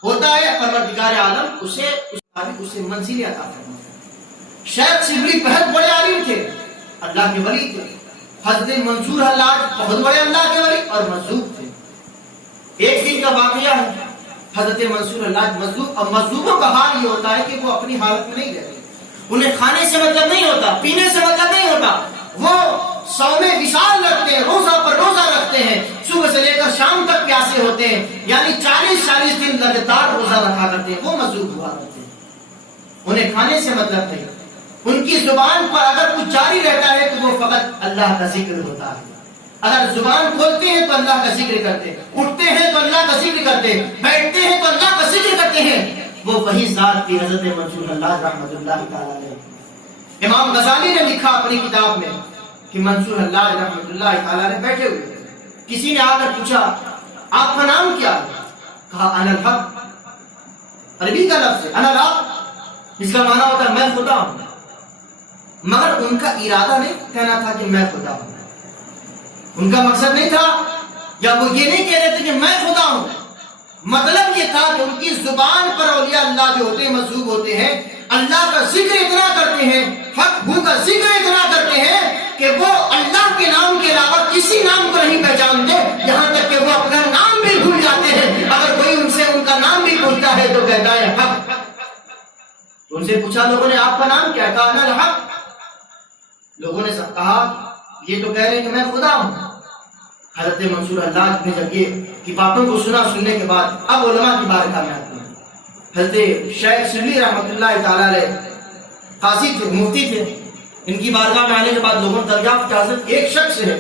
ہوتا ہے پروردگار عالم اسے منزل عطا فرماتا ہے۔ شیخ شبلی بہت بڑے عالم تھے، اللہ کے ولی تھے۔ حضرت منصور حلاج بہت بڑے اللہ کے ولی اور مظلوم تھے۔ ایک دن کا واقعہ ہے، حضرت منصور اللہ مظلوم. اب مظلوموں کا حال یہ ہوتا ہے کہ وہ اپنی حالت میں نہیں رہتے. انہیں کھانے سے مطلب نہیں ہوتا, پینے سے مطلب نہیں ہوتا. وہ صوم وصال رکھتے ہیں, روزہ پر روزہ رکھتے ہیں, صبح سے لے کر شام تک پیاسے ہوتے ہیں, یعنی 40 دن لگاتار روزہ رکھا کرتے ہیں. وہ مظلوم ہوا کرتے ہیں. انہیں کھانے سے مطلب نہیں. ان کی زبان پر اگر کچھ جاری رہتا ہے تو وہ فقط اللہ کا ذکر ہوتا ہے. اگر زبان کھولتے ہیں تو اللہ کا ذکر کرتے ہیں, اٹھتے ہیں تو اللہ کا ذکر کرتے ہیں, بیٹھتے ہیں تو اللہ کا ذکر کرتے ہیں. وہ وہی ذات کی حضرت منصور اللہ رحمۃ اللہ تعالی علیہ. امام غزالی نے لکھا اپنی کتاب میں کہ منصور اللہ رحمۃ اللہ تعالی علیہ بیٹھے ہوئے, کسی نے آ کر پوچھا آپ کا نام کیا ہے؟ کہا انا الحق. عربی کا لفظ ہے انا الحق, اس کا معنی ہوتا ہے میں خدا ہوں. مگر ان کا ارادہ نہیں کہنا تھا کہ میں خدا ہوں. ان کا مقصد نہیں تھا, یا وہ یہ نہیں کہہ رہے تھے کہ میں خدا ہوں. مطلب یہ تھا کہ ان کی زبان پر اولیاء اللہ جو ہوتے ہیں مذہوب ہوتے ہیں, اللہ کا ذکر اتنا کرتے ہیں, حق ہو کا ذکر اتنا کرتے ہیں کہ وہ اللہ کے نام کے علاوہ کسی نام کو نہیں پہچانتے, یہاں تک کہ وہ اپنا نام بھی بھول جاتے ہیں. اگر کوئی ان سے ان کا نام بھی پوچھتا ہے تو کہتا ہے حق. تو ان سے پوچھا لوگوں نے آپ کا نام کیا ہے؟ کہا انا الحق. لوگوں نے کہا یہ تو کہہ رہے ہیں کہ میں خدا ہوں. حضرت منصور اللہ نے جب یہ کی باتوں کو سننے کے بعد اب علماء کی بارگاہ میں آتے ہیں. حضرت شیخ شبلی رحمۃ اللہ تعالی علیہ قاضی تھے, مفتی تھے. ان کی بارگاہ میں آنے کے بعد لوگوں نے دریافت کہ حضرت ایک شخص ہے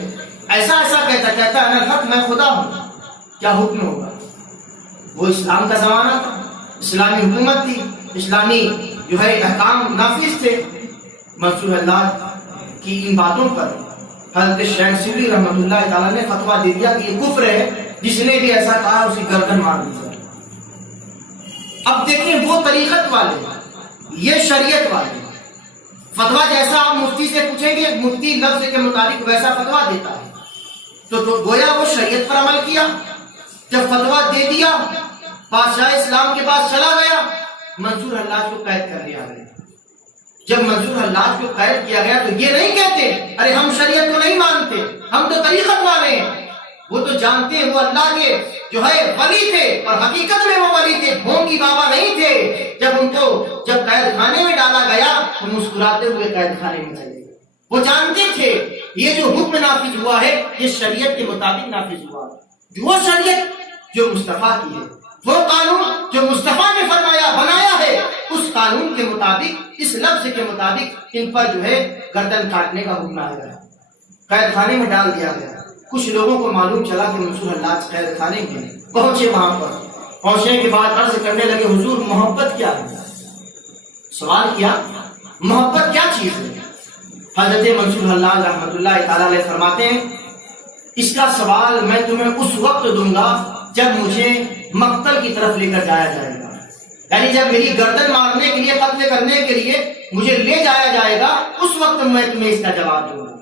ایسا کہتا ہے انا الحق, میں خدا ہوں, کیا حکم ہوگا؟ وہ اسلام کا زمانہ تھا, اسلامی حکومت تھی, اسلامی جو ہے احکام نافذ تھے. منصور اللہ کی ان باتوں پر حضرت شیخ شبلی رحمۃ اللہ تعالیٰ نے فتویٰ دے دیا کہ یہ کفر ہے, جس نے بھی ایسا کہا اسی گردن مار دی جائے. اب دیکھیں وہ طریقت والے, یہ شریعت والے. فتویٰ جیسا آپ مفتی سے پوچھیں گے, مفتی لفظ کے مطابق ویسا فتویٰ دیتا ہے. تو گویا وہ شریعت پر عمل کیا. جب فتویٰ دے دیا, بادشاہ اسلام کے پاس چلا گیا, منصور حلاج کو قید کر لیا گیا. جب منصور حلاج کو قید کیا گیا تو یہ نہیں کہتے ارے ہم شریعت کو نہیں مانتے, ہم تو طریقت والے ہیں. وہ تو جانتے ہیں وہ اللہ کے جو ہے ولی تھے, اور حقیقت میں وہ ولی تھے, ڈھونگی بابا نہیں تھے. جب قید خانے میں ڈالا گیا تو مسکراتے ہوئے قید خانے میں چلے گئے. وہ جانتے تھے یہ جو حکم نافذ ہوا ہے یہ شریعت کے مطابق نافذ ہوا ہے. وہ شریعت جو مصطفیٰ کی ہے, وہ قانون جو مصطفیٰ نے فرمایا بنایا ہے, اس قانون کے مطابق, اس لفظ کے مطابق ان پر جو ہے گردن کاٹنے کا حکم آیا گیا. قید خانے میں ڈال دیا گیا. کچھ لوگوں کو معلوم چلا کہ منصور حلاج قید خانے میں پہنچے. وہاں پر پہنچنے کے بعد عرض کرنے لگے حضور محبت کیا ہے؟ سوال کیا محبت کیا چیز ہے؟ حضرت منصور حلاج رحمۃ اللہ تعالی علیہ فرماتے ہیں اس کا سوال میں تمہیں اس وقت دوں گا جب مجھے مقتل کی طرف لے کر جایا جائے گا, یعنی جب میری گردن مارنے کے لیے, قتل کرنے کے لیے مجھے لے جایا جائے گا, اس وقت میں تمہیں اس کا جواب دوں گا.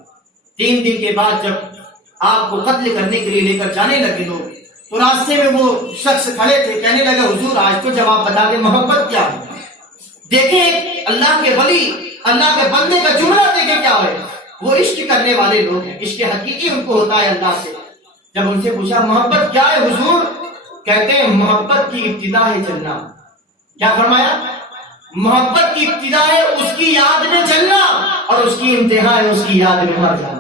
3 دن کے بعد جب آپ کو قتل کرنے کے لیے لے کر جانے لگے لوگ, تو راستے میں وہ شخص کھڑے تھے, کہنے لگے حضور آج تو جواب بتا دیں محبت کیا ہے. دیکھیں اللہ کے ولی, اللہ کے بندے کا جملہ دیکھیں کیا ہے. وہ عشق کرنے والے لوگ ہیں, عشق حقیقی ان کو ہوتا ہے اللہ سے. جب ان سے پوچھا محبت کیا ہے حضور, کہتے ہیں محبت کی ابتدا ہے جلنا. کیا فرمایا؟ محبت کی ابتدا ہے اس کی یاد میں جلنا, اور اس کی انتہا ہے اس کی یاد میں مر جانا.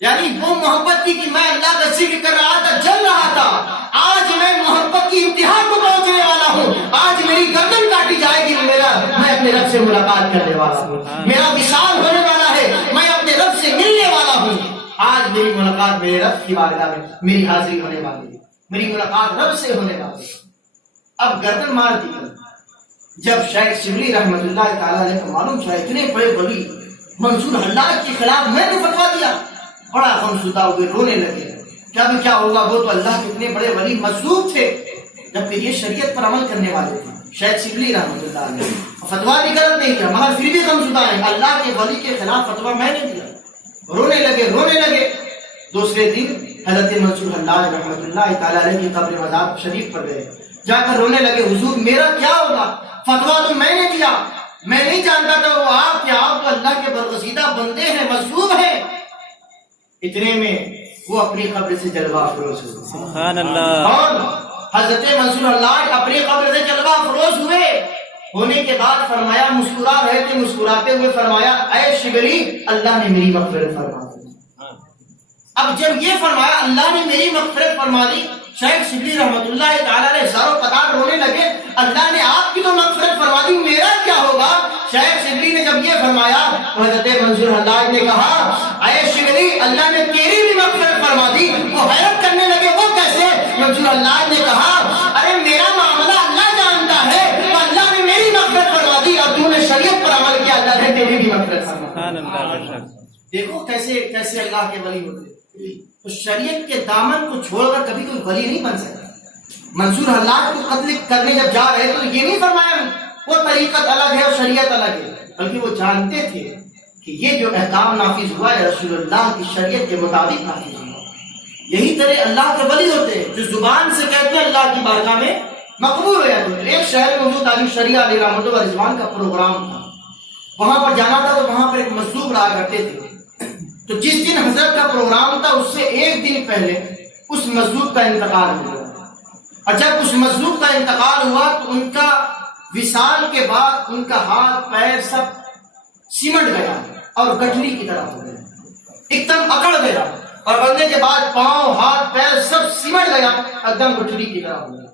یعنی وہ محبت کی کہ میں اللہ کا ذکر کر رہا تھا, جل رہا تھا, آج میں محبت کی انتہا کو پہنچنے والا ہوں. آج میری گردن کاٹی جائے گی, میں اپنے رب سے ملاقات کرنے والا ہوں, میرا وصال ہونے والا ہے, میں اپنے رب سے ملنے والا ہوں. آج میری ملاقات میرے رب کی بارگاہ میں, میری حاضری ہونے والی ہے, میری ملاقات رب سے ہونے والی ہے. اب گردن مار دی. جب شیخ شبلی رحمۃ اللہ تعالی علیہ کو معلوم چلا اتنے بڑے ولی منصور حلاج کے خلاف میں نے فتویٰ دیا, بڑا غمزدہ ہوئے, رونے لگے. کیا ہوگا, وہ تو اللہ کے اتنے بڑے ولی مظلوم تھے, جبکہ یہ شریعت پر عمل کرنے والے تھے. شیخ شبلی رحمۃ اللہ علیہ فتویٰ بھی غلط نہیں کیا, مگر پھر بھی غمزدہ ہیں. اللہ کے ولی کے خلاف فتویٰ میں نے دیا. رونے لگے. دوسرے دن حضرت منصور حلاج رحمۃ اللہ تعالی علیہ کی قبر مزار شریف پر گئے. جا کر رونے لگے, حضور میرا کیا ہوگا, فتویٰ تو میں نے دیا, میں نہیں جانتا تھا وہ آپ تو اللہ کے برگزیدہ بندے ہیں, مظلوم ہیں. اتنے میں وہ اپنی قبر سے جلوہ افروز ہوئے. سبحان اللہ. اور حضرت منصور حلاج اپنی قبر سے جلوہ افروز ہوئے، ہونے کے بعد فرمایا، مسکرا رہے تھے، مسکراتے ہوئے فرمایا اے شبلی اللہ نے میری مغفرت فرما دی۔ اب جب یہ فرمایا اللہ نے میری مغفرت فرما دی، شیخ شبلی رحمۃ اللہ تعالیٰ علیہ سر و قطار رونے لگے، اللہ نے آپ کی تو مغفرت فرما دی، میرا کیا ہوگا؟ شیخ شبلی نے جب یہ فرمایا، حضرت منصور حلاج نے کہا اے شبلی اللہ نے تیری بھی مغفرت فرما دی۔ وہ حیرت کرنے لگے، وہ کیسے؟ منصور حلاج نے کہا ارے میرا معاملہ اللہ جانتا ہے، تو اللہ نے میری مغفرت فرما دی، اور تو نے شریعت پر عمل کیا، اللہ نے تیری بھی مغفرت فرما دی۔ دیکھو کیسے کیسے اللہ کے ولی ہوتے، تو شریعت کے دامن کو چھوڑ کر کبھی کوئی ولی نہیں بن سکتا۔ منصور حلاج کو قتل کرنے جب جا رہے تو یہ نہیں فرمایا وہ طریقت الگ ہے اور شریعت الگ ہے، بلکہ وہ جانتے تھے کہ یہ جو احکام نافذ ہوا ہے رسول اللہ کی شریعت کے مطابق نافذ ہوا۔ یہی طرح اللہ کے ولی ہوتے ہیں جو زبان سے کہتے ہیں اللہ کی بارگاہ میں مقبول ہو جاتے ہیں۔ ایک شہر میں حضور تعالی شریعہ علیہ رحمۃ و رضوان کا پروگرام تھا، وہاں پر جانا تھا تو وہاں پر ایک مجذوب رہا کرتے تھے، تو جس دن حضرت کا پروگرام تھا اس سے ایک دن پہلے اس مجذوب کا انتقال ہوا، اور جب اس مجذوب کا انتقال ہوا تو ان کا وصال کے بعد ان کا ہاتھ پیر سب سمٹ گیا اور گٹھلی کی طرح ہو گیا، ایک دم اکڑ گیا، اور بندے کے بعد پاؤں ہاتھ پیر سب سمٹ گیا، ایک دم گٹھلی کی طرح ہو گیا۔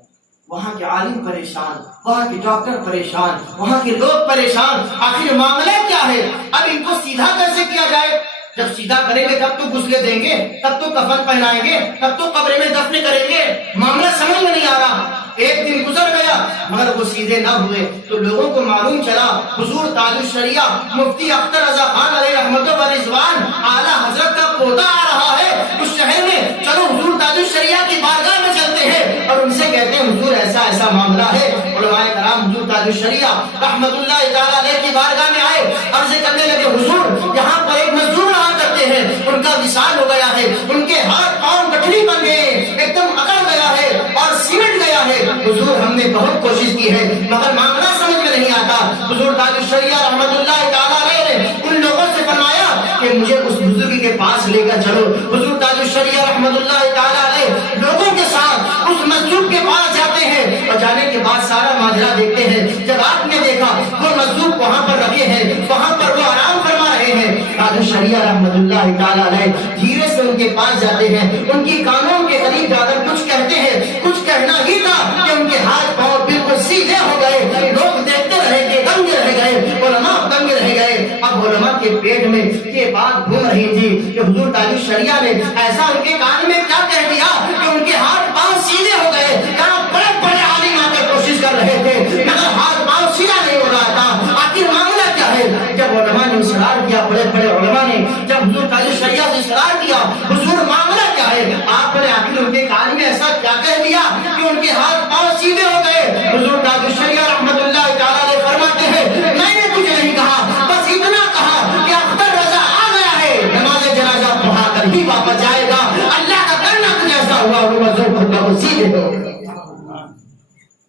وہاں کے عالم پریشان، وہاں کے ڈاکٹر پریشان، وہاں کے لوگ پریشان، آخر معاملہ کیا ہے؟ اب ان کو سیدھا کیسے کیا جائے؟ جب سیدھا کریں گے تب تو غسلیں دیں گے، تب تو کفن پہنائیں گے، تب تو قبر میں دفن کریں گے، معاملہ سمجھ میں نہیں آ رہا۔ ایک دن گزر گیا مگر وہ سیدھے نہ ہوئے، تو لوگوں کو معلوم چلا حضور تاج الشریعہ مفتی اختر رضا خان علیہ رحمۃ و رضوان اعلیٰ حضرت کا پوتا آ رہا ہے اس شہر میں، چلو حضور تاج الشریعہ کی بارگاہ میں چلتے ہیں اور ان سے کہتے ہیں حضور ایسا ایسا معاملہ ہے۔ علماء کرام حضور تاج الشریعہ رحمۃ اللہ تعالیٰ علیہ کی بارگاہ میں آئے، عرض کرنے لگے حضور یہاں پر ایک مزدور رہا کرتے ہیں، ان کا وصال ہو گیا ہے، ان کے ہاتھ پاؤں گٹھلی بن گئے، ایک دم اکڑ گیا ہے اور سمٹ گیا ہے، حضور ہم نے بہت کوشش کی ہے مگر معاملہ سمجھ میں نہیں آتا۔ حضور تاج الشریعہ رحمۃ اللہ تعالیٰ علیہ نے ان لوگوں سے فرمایا کہ مجھے اس بزرگ کے پاس لے کر چلو۔ حضور تاج الشریعہ رحمۃ اللہ تعالیٰ علیہ لوگوں کے ساتھ اس مجذوب کے پاس جاتے ہیں، اور جانے کے بعد سارا ماجرا دیکھتے ہیں۔ جب آپ نے دیکھا وہ مجذوب وہاں پر رکھے ہیں، وہاں پر وہ آرام فرما رہے ہیں، تاج الشریعہ رحمۃ اللہ تعالیٰ علیہ دھیرے سے ان کے پاس جاتے ہیں، ان کی کانوں کے قریب جا کر کچھ کہتے ہیں، کچھ کہنا ہی تھا کہ ان کے ہاتھ پاؤں بالکل سیدھے ہو گئے، لوگ دیکھتے رہ گئے، دنگ رہ گئے، علماء دنگ رہ گئے۔ اب علماء کے پیٹ میں یہ بات گھوم رہی تھی کہ حضور تاج الشریعہ نے ایسا ان کے کان میں کیا کہہ دیا کہ ان کے ہاتھ پاؤں سیدھے ہو گئے۔ یہاں بڑے بڑے عالم آ کر کوشش کر رہے تھے مگر ہاتھ پاؤں سیدھا نہیں ہو رہا تھا، آخر معاملہ کیا ہے؟ جب علماء نے اصرار کیا، بڑے بڑے علماء نے جب حضور تاج الشریعہ سے اصرار کیا حضور معاملہ کیا ہے؟ آپ نے آخر ان کے کان میں ایسا کیا کہہ دیا کہ ان کے ہاتھ پاؤں سیدھے ہو گئے؟ حضور تاج الشریعہ رحمۃ اللہ تعالیٰ علیہ فرماتے ہیں میں نے کچھ نہیں کہا، بس اتنا کہا کہ اختر رضا آ گیا ہے، نماز جنازہ پڑھا کر ہی واپس جائے گا، اللہ کا کرنا کچھ ایسا ہوا وہ مزدور خدا کو سیدھے ہو گئے۔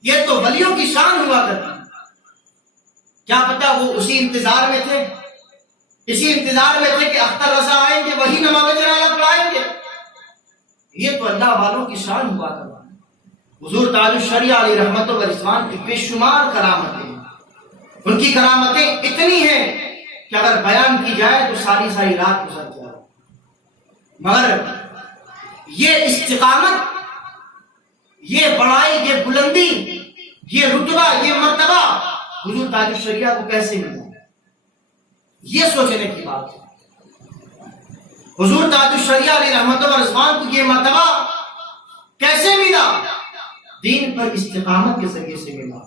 یہ تو ولیوں کی شان ہوا کرتی، کیا پتا وہ اسی انتظار میں تھے، اسی انتظار میں تھے کہ اختر رضا آئیں گے وہی نماز جنازہ پڑھائیں گے۔ یہ تو اللہ والوں کی شان ہوا کرتی۔ حضور تاج الشریعہ علیہ رحمۃ و رضوان کی بے شمار کرامتیں ہیں، ان کی کرامتیں اتنی ہیں کہ اگر بیان کی جائے تو ساری ساری رات گزر جائے، مگر یہ استقامت، یہ بڑائی، یہ بلندی، یہ رتبہ، یہ مرتبہ حضور تاج الشریعہ کو کیسے ملا؟ یہ سوچنے کی بات ہے۔ حضور تاج الشریعہ علیہ رحمۃ و رضوان کو یہ مرتبہ کیسے ملا؟ دین پر استقامت کے ذریعے سے ملا،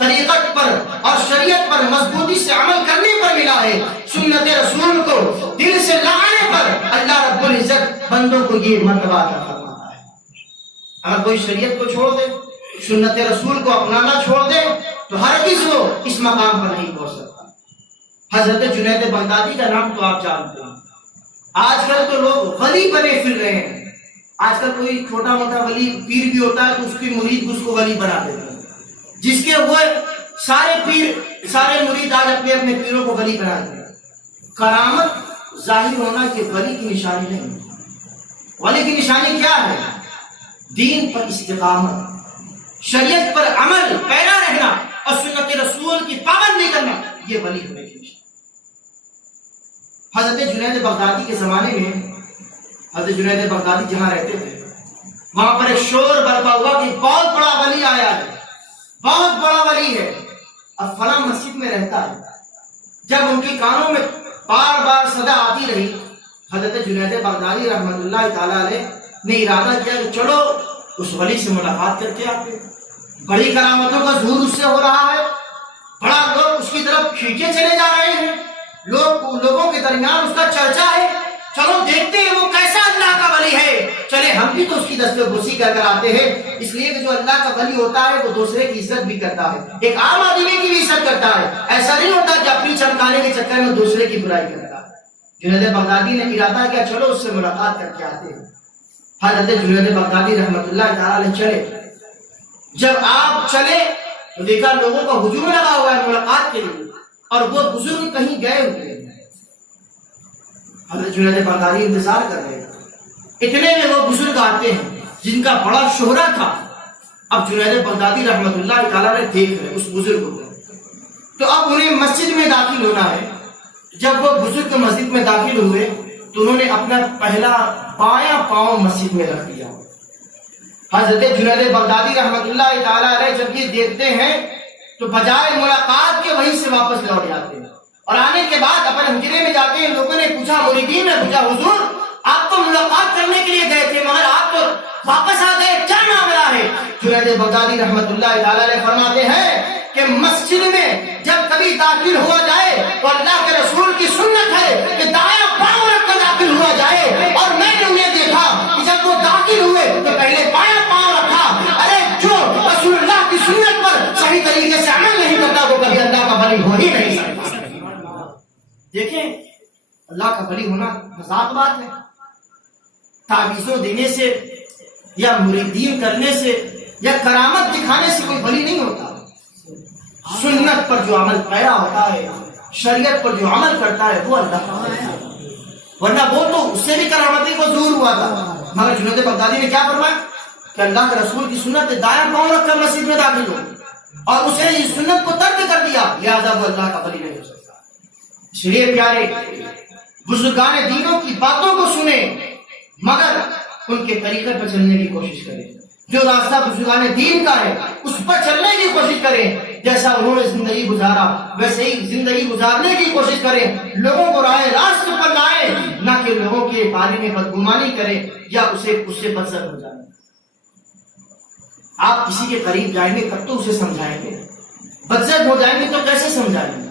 طریقت پر اور شریعت پر مضبوطی سے عمل کرنے پر ملا ہے، سنت رسول کو دل سے لگانے پر اللہ رب العزت بندوں کو یہ مرتبہ عطا فرماتا ہے۔ اگر کوئی شریعت کو چھوڑ دے، سنت رسول کو اپنانا چھوڑ دے تو ہرگز وہ اس مقام پر نہیں پہنچ سکتا۔ حضرت جنید بغدادی کا نام تو آپ جانتے ہیں۔ آج کل تو لوگ ولی بنے پھر رہے ہیں، آج کل کوئی چھوٹا موٹا ولی پیر بھی ہوتا ہے تو اس کی مرید اس کو ولی بنا دیتے ہیں، جس کے وہ سارے پیر سارے مرید آج اپنے اپنے پیروں کو ولی بنا دیتے ہیں۔ کرامت ظاہر ہونا کہ ولی کی نشانی نہیں، ولی کی نشانی کیا ہے؟ دین پر استقامت، شریعت پر عمل پیرا رہنا اور سنت رسول کی پابندی کرنا، یہ ولی ہونے کی نشانی۔ حضرت جنید بغدادی کے زمانے میں، حضرت جنید بغدادی جہاں رہتے تھے وہاں پر ایک شور برپا ہوا کہ بہت بڑا ولی آیا ہے، بہت بڑا ولی ہے، اب فلاں مسجد میں رہتا ہے۔ جب ان کے کانوں میں بار بار صدا آتی رہی، حضرت جنید بغدادی رحمۃ اللہ تعالی علیہ نے ارادہ کیا کہ چلو اس ولی سے ملاقات کر کے آتے، بڑی کرامتوں کا ظہور اس سے ہو رہا ہے، بڑا لوگ اس کی طرف کھینچے چلے جا رہے ہیں، لوگوں کے درمیان اس کا چرچا ہے، چلو دیکھتے ہیں وہ کیسا اللہ کا ولی ہے، چلے ہم بھی تو اس کی دسترسی کر کر آتے ہیں۔ اس لیے کہ جو اللہ کا ولی ہوتا ہے وہ دوسرے کی عزت بھی کرتا ہے، ایک عام آدمی کی بھی عزت کرتا ہے، ایسا نہیں ہوتا کہ اپنی چمکانے کے چکر میں دوسرے کی برائی کرتا ہے۔ جنید بغدادی نے ارادہ کیا چلو اس سے ملاقات کر کے آتے ہیں۔ حضرت جنید بغدادی رحمۃ اللہ تعالی علیہ چلے۔ جب آپ چلے تو دیکھا لوگوں کا ہجوم لگا ہوا ہے ملاقات کے لیے، اور وہ بزرگ کہیں گئے ہوئے ہیں۔ حضرت جنید بغدادی انتظار کر رہے ہیں، اتنے میں وہ بزرگ آتے ہیں جن کا بڑا شہرت تھا۔ اب جنید بغدادی رحمۃ اللہ تعالیٰ نے دیکھ رہے اس بزرگ کو، تو اب انہیں مسجد میں داخل ہونا ہے۔ جب وہ بزرگ مسجد میں داخل ہوئے تو انہوں نے اپنا پہلا بایاں پاؤں مسجد میں رکھ دیا۔ حضرت جنید بغدادی رحمۃ اللہ تعالیٰ علیہ جب یہ دیکھتے ہیں تو بجائے ملاقات کے وہیں سے واپس لوٹ جاتے ہیں، اور آنے کے بعد اپنے حجرے میں جاتے ہیں۔ لوگوں نے پوچھا، مریدین نے پوچھا، حضور آپ تو ملاقات کرنے کے لیے گئے تھے مگر آپ تو واپس آ گئے، کیا معاملہ ہے؟ جنید بغدادی رحمۃ اللہ تعالیٰ علیہ فرماتے ہیں کہ مسجد میں جب کبھی داخل ہوا جائے تو اللہ کے رسول کی سنت ہے کہ دایاں پاؤں رکھ کر داخل ہوا جائے، اور میں نے انہیں دیکھا کہ جب وہ داخل ہوئے تو پہلے بایاں پاؤں رکھا۔ ارے جو رسول اللہ کی سنت پر صحیح طریقے سے عمل نہیں کرتا وہ کبھی اللہ کا ولی ہو ہی نہیں سکتا۔ دیکھیں اللہ کا ولی ہونا مذاق بات ہے، تعویذوں دینے سے یا مریدین کرنے سے یا کرامت دکھانے سے کوئی ولی نہیں ہوتا۔ سنت پر جو عمل پیرا ہوتا ہے، شریعت پر جو عمل کرتا ہے وہ اللہ کا ولی ہے، ورنہ وہ تو اس سے بھی کرامتی کو ظہور ہوا تھا۔ مگر جنید بغدادی نے کیا فرمایا کہ اللہ کے رسول کی سنت ہے دایاں پاؤں رکھ کر مسجد میں داخل ہو، اور اس نے اس سنت کو ترک کر دیا، لہذا وہ اللہ کا ولی نہیں ہو سکتا۔ اس لیے پیارے بزرگان دینوں کی باتوں کو سنیں مگر ان کے طریقے پر چلنے کی کوشش کریں، جو راستہ بزرگان دین کا ہے اس پر چلنے کی کوشش کریں، جیسا انہوں نے زندگی گزارا ویسے ہی زندگی گزارنے کی کوشش کریں، لوگوں کو راہ راست پر لائیں، نہ کہ لوگوں کے بارے میں بدگمانی کریں یا اس سے بدزن ہو جائیں۔ آپ کسی کے قریب جائیں گے تب تو اسے سمجھائیں گے، بدزن ہو جائیں گے تو کیسے سمجھائیں گے؟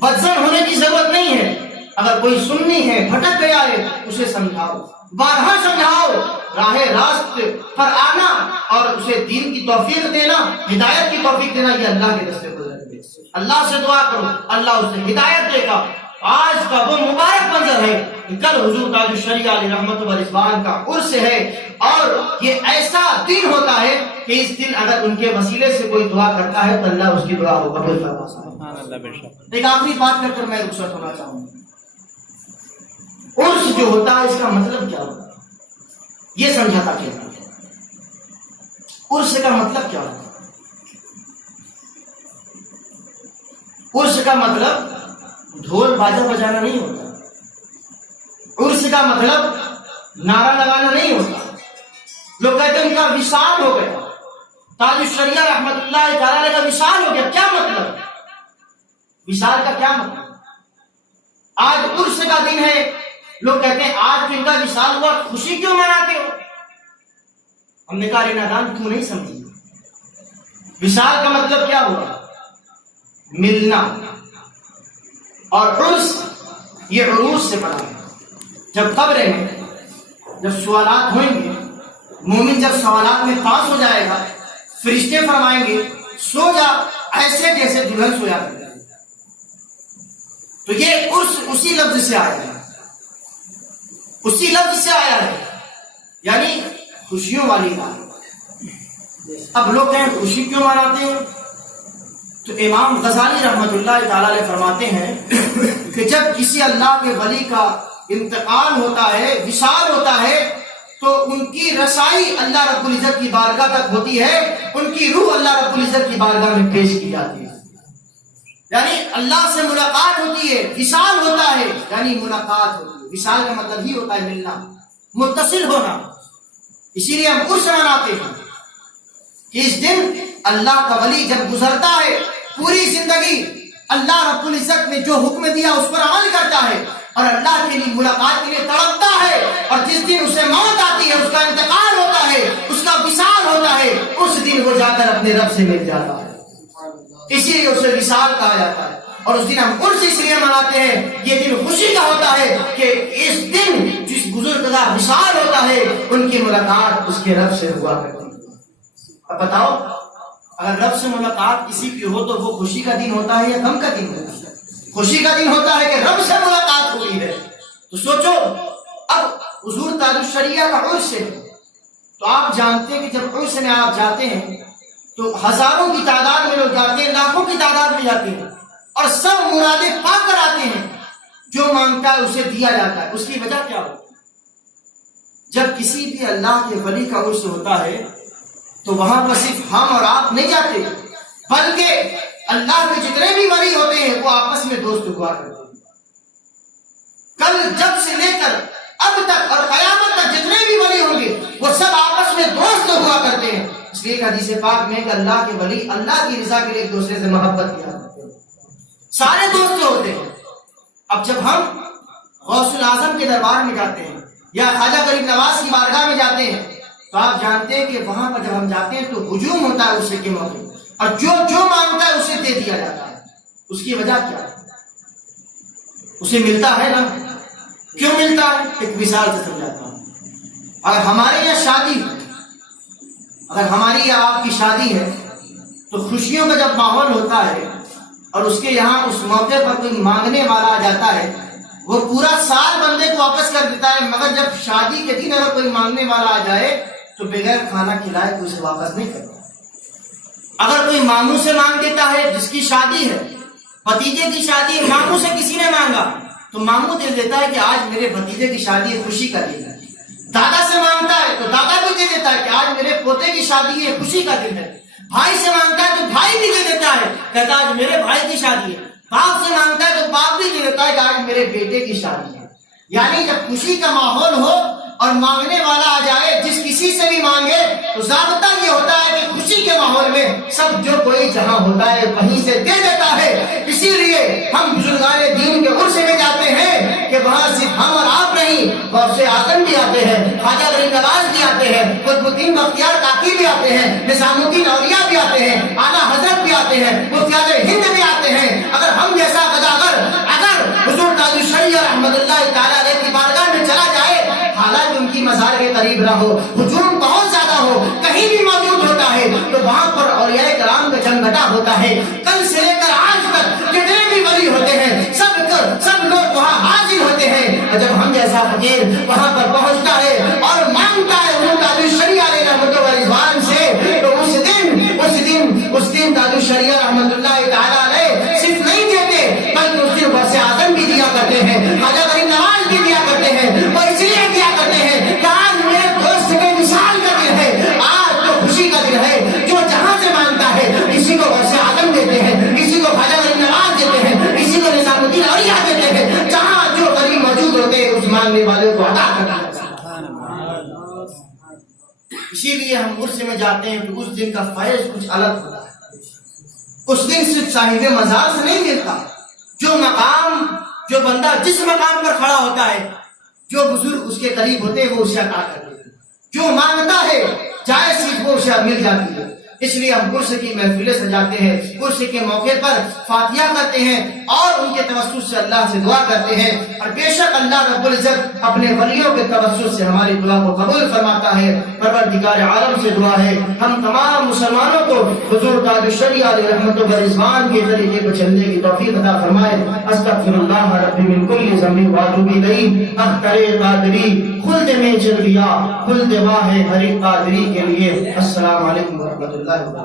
بدزن ہونے کی ضرورت نہیں ہے، اگر کوئی سننی ہے بھٹک گیا ہے اسے سمجھاؤ، بارہا سمجھاؤ، راہ راست پر آنا اور اسے دین کی توفیق دینا، ہدایت کی توفیق دینا، یہ اللہ کے راستے پر ہے۔ اللہ سے دعا کرو اللہ اسے ہدایت دے گا۔ آج کا وہ مبارک منظر ہے کہ کل حضور تاج الشریعہ علیہ رحمت و رضوان کا عرس ہے، اور یہ ایسا دن ہوتا ہے کہ اس دن اگر ان کے وسیلے سے کوئی دعا کرتا ہے تو اللہ اس کی دعا کو قبول فرماتا ہے۔ ایک آخری بات کر کر میں رخصت ہونا چاہوں گا۔ عرس جو ہوتا ہے اس کا مطلب کیا ہوتا ہے یہ سمجھاتا کیا ہے؟ عرس کا مطلب کیا ہوتا ہے؟ عرس کا مطلب ڈھول باجا بجانا نہیں ہوتا، عرس کا مطلب نعرہ لگانا نہیں ہوتا۔ لوگ کہتے ہیں ان کا وصال ہو گیا، تاج الشریعہ رحمت اللہ تعالی کا وصال ہو گیا، کیا مطلب؟ وصال کا کیا مطلب؟ آج عرس کا دن ہے، لوگ کہتے ہیں آج ان کا وصال ہوا، خوشی کیوں مناتے ہو؟ ہم نے کہا ارے نادان کیوں نہیں سمجھی، وصال کا مطلب کیا ہوا؟ ملنا، اور عرس یہ عروس سے پڑا ہے۔ جب قبر میں جب سوالات ہوئیں گے، مومن جب سوالات میں پاس ہو جائے گا، فرشتے فرمائیں گے سو جا ایسے جیسے دلہن سویا کرتا ہے۔ تو یہ عرس اسی لفظ سے آیا ہے، اسی لفظ سے آیا ہے، یعنی خوشیوں والی بات۔ اب لوگ کہیں خوشی کیوں مناتے ہیں؟ تو امام غزالی رحمت اللہ تعالی علیہ فرماتے ہیں کہ جب کسی اللہ کے ولی کا انتقال ہوتا ہے، وصال ہوتا ہے، تو ان کی رسائی اللہ رب العزت کی بارگاہ تک ہوتی ہے، ان کی روح اللہ رب العزت کی بارگاہ میں پیش کی جاتی ہے، یعنی اللہ سے ملاقات ہوتی ہے، وصال ہوتا ہے، یعنی ملاقات ہوتی ہے۔ وصال کا مطلب ہی ہوتا ہے ملنا، متصل ہونا۔ اسی لیے ہم عرس مناتے ہیں کہ اس دن اللہ کا ولی جب گزرتا ہے پوری زندگی اللہ رب العزت نے جو حکم دیا اس پر عمل کرتا ہے اور اللہ کے لیے ملاقات کے لیے تڑپتا ہے، اور جس دن اسے موت آتی ہے، اس کا انتقال ہوتا ہے، اس کا وصال ہوتا ہے، اس دن وہ جا کر اپنے رب سے مل جاتا ہے، اسی لیے اسے وصال کہا جاتا ہے۔ اور اس دن ہم عرس اس لیے مناتے ہیں، یہ دن خوشی کا ہوتا ہے کہ اس دن جس بزرگ کا وصال ہوتا ہے ان کی ملاقات اس کے رب سے ہوا کرتی ہے۔ اب بتاؤ، اگر رب سے ملاقات کسی کی ہو تو وہ خوشی کا دن ہوتا ہے یا غم کا دن ہوتا ہے؟ خوشی کا دن ہوتا ہے کہ رب سے ملاقات ہوئی ہے۔ تو سوچو، اب حضور تاج الشریعہ کا عرس ہے، تو آپ جانتے ہیں کہ جب عرس میں آپ جاتے ہیں تو ہزاروں کی تعداد میں لوگ جاتے ہیں، لاکھوں کی تعداد میں جاتے ہیں، اور سب مرادیں پا کر آتے ہیں، جو مانگتا ہے اسے دیا جاتا ہے۔ اس کی وجہ کیا ہوتی ہے؟ جب کسی بھی اللہ کے ولی کا عرس ہوتا ہے تو وہاں پر صرف ہم اور آپ نہیں جاتے، بلکہ اللہ کے جتنے بھی ولی ہوتے ہیں وہ آپس میں دوست ہوا کرتے ہیں۔ کل جب سے لے کر اب تک اور قیامت تک جتنے بھی ولی ہوں گے وہ سب آپس میں دوست ہوا کرتے ہیں۔ اس لیے حدیث پاک میں کہ اللہ کے ولی اللہ کی رضا کے لیے ایک دوسرے سے محبت کیا کرتے ہیں، سارے دوست ہوتے ہیں۔ اب جب ہم غوث الاعظم کے دربار میں جاتے ہیں یا خواجہ غریب نواز کی بارگاہ میں جاتے ہیں تو آپ جانتے ہیں کہ وہاں پر جب ہم جاتے ہیں تو ہجوم ہوتا ہے عرس کے موقع، اور جو مانگتا ہے اسے دے دیا جاتا ہے۔ اس کی وجہ کیا ہے؟ اسے ملتا ہے نا، کیوں ملتا ہے؟ ایک مثال سے سمجھاتا ہوں۔ اگر ہمارے یہاں شادی، اگر ہماری یا آپ کی شادی ہے تو خوشیوں کا جب ماحول ہوتا ہے اور اس کے یہاں اس موقع پر کوئی مانگنے والا آ جاتا ہے، وہ پورا سال بندے کو واپس کر دیتا ہے، مگر جب شادی کے دن اگر کوئی مانگنے والا آ جائے تو بغیر کھانا کھلائے تو اسے واپس نہیں کرتا۔ اگر کوئی ماموں سے مانگ دیتا ہے، جس کی شادی ہے، بھتیجے کی شادی ہے، ماموں سے کسی نے مانگا تو ماموں دے دیتا ہے کہ آج میرے بھتیجے کی شادی ہے، خوشی کا دن ہے۔ دادا سے مانگتا ہے تو دادا بھی دے دیتا ہے کہ آج میرے پوتے کی شادی ہے، خوشی کا دن ہے۔ بھائی سے مانگتا ہے تو بھائی بھی دے دیتا ہے، کہتا ہے آج میرے بھائی کی شادی ہے۔ باپ سے مانگتا ہے تو باپ بھی دے دیتا ہے کہ آج میرے بیٹے کی شادی ہے۔ یعنی جب خوشی کا ماحول ہو اور مانگنے والا آ جائے، جس کسی سے بھی مانگے تو ضابطہ یہ ہوتا ہے کہ خوشی کے ماحول میں سب جو کوئی جہاں ہوتا ہے وہیں سے دے دیتا ہے۔ اسی لیے ہم بزرگان دین کے عرس میں جاتے ہیں کہ وہاں صرف ہم اور آپ نہیں، غوث اعظم بھی آتے ہیں، خواجہ غریب نواز بھی آتے ہیں، قطب الدین بختیار کاکی بھی آتے ہیں، نظام الدین اولیاء بھی آتے ہیں، اعلیٰ حضرت بھی آتے ہیں، مفتی اعظم ہند بھی آتے ہیں۔ اگر ہم جیسا قداگر اگر حضور تاج الشریعہ رحمۃ اللہ تعالیٰ علیہ کی بارگاہ میں چلا جائے، حالانکہ ان کی مزار کے قریب نہ ہو، ہجوم بہت زیادہ ہو، کہیں بھی موجود ہوتا ہے تو وہاں پر اولیاء کرام کا جمگٹا ہوتا ہے۔ کل سے لے کر آج تک جتنے بھی ولی ہوتے ہیں سب لوگ وہاں حاضر ہوتے ہیں، اور جب ہم جیسا فقیر وہاں پر پہنچتا ہے اور مانگتا ہے حضور تاج الشریعہ علیہ رحمۃ اللہ رضوان سے، تو اس دن تاج الشریعہ رحمۃ اللہ تعالیٰ علیہ صرف نہیں دیتے بلکہ اس دن غوث اعظم بھی دیا کرتے ہیں، خواجہ غریب نواز بھی دیا کرتے ہیں، اور اس لیے دیا کرتے ہیں کہ آج میرے دوست کے مثال کا دن ہے، آج تو خوشی کا دن ہے۔ جو جہاں سے مانگتا ہے، کسی کو غوث اعظم دیتے ہیں، کسی کو خواجہ غریب نواز دیتے ہیں، کسی کو نظام الدین اولیاء دیتے ہیں، جہاں جو غریب موجود ہوتے ہیں اس مانگنے والے کو عطا کرتا ہے۔ اسی لیے ہم عرس میں جاتے ہیں کہ اس دن کا فیض کچھ الگ ہوتا ہے۔ اس دن صرف صاحب مزار سے نہیں ملتا، جو بندہ جس مقام پر کھڑا ہوتا ہے، جو بزرگ اس کے قریب ہوتے ہیں وہ اسے عطا کرتے ہیں، جو مانگتا ہے جائز چیز وہ اسے مل جاتی ہے۔ اس لیے ہم عرس کی محفلیں سجاتے ہیں، عرس کے موقع پر فاتحہ کرتے ہیں اور ان کے توسط سے اللہ سے دعا کرتے ہیں، اور بے شک اللہ رب العزت اپنے ولیوں کے توسط سے ہماری دعا کو قبول فرماتا ہے۔ پروردگار عالم سے دعا ہے ہم تمام مسلمانوں کو حضور تاج الشریعہ علیہ رحمۃ و رضوان کے طریقے کو چلنے کی توفیق عطا فرمائے۔ استغفر اللہ ربی من کل ذنب واتوب الیہ۔ اختر قادری خلد میں چل گیا، خلد واہ ہر قادری کے لیے۔ السلام علیکم ورحمۃ اللہ وبرکاتہ۔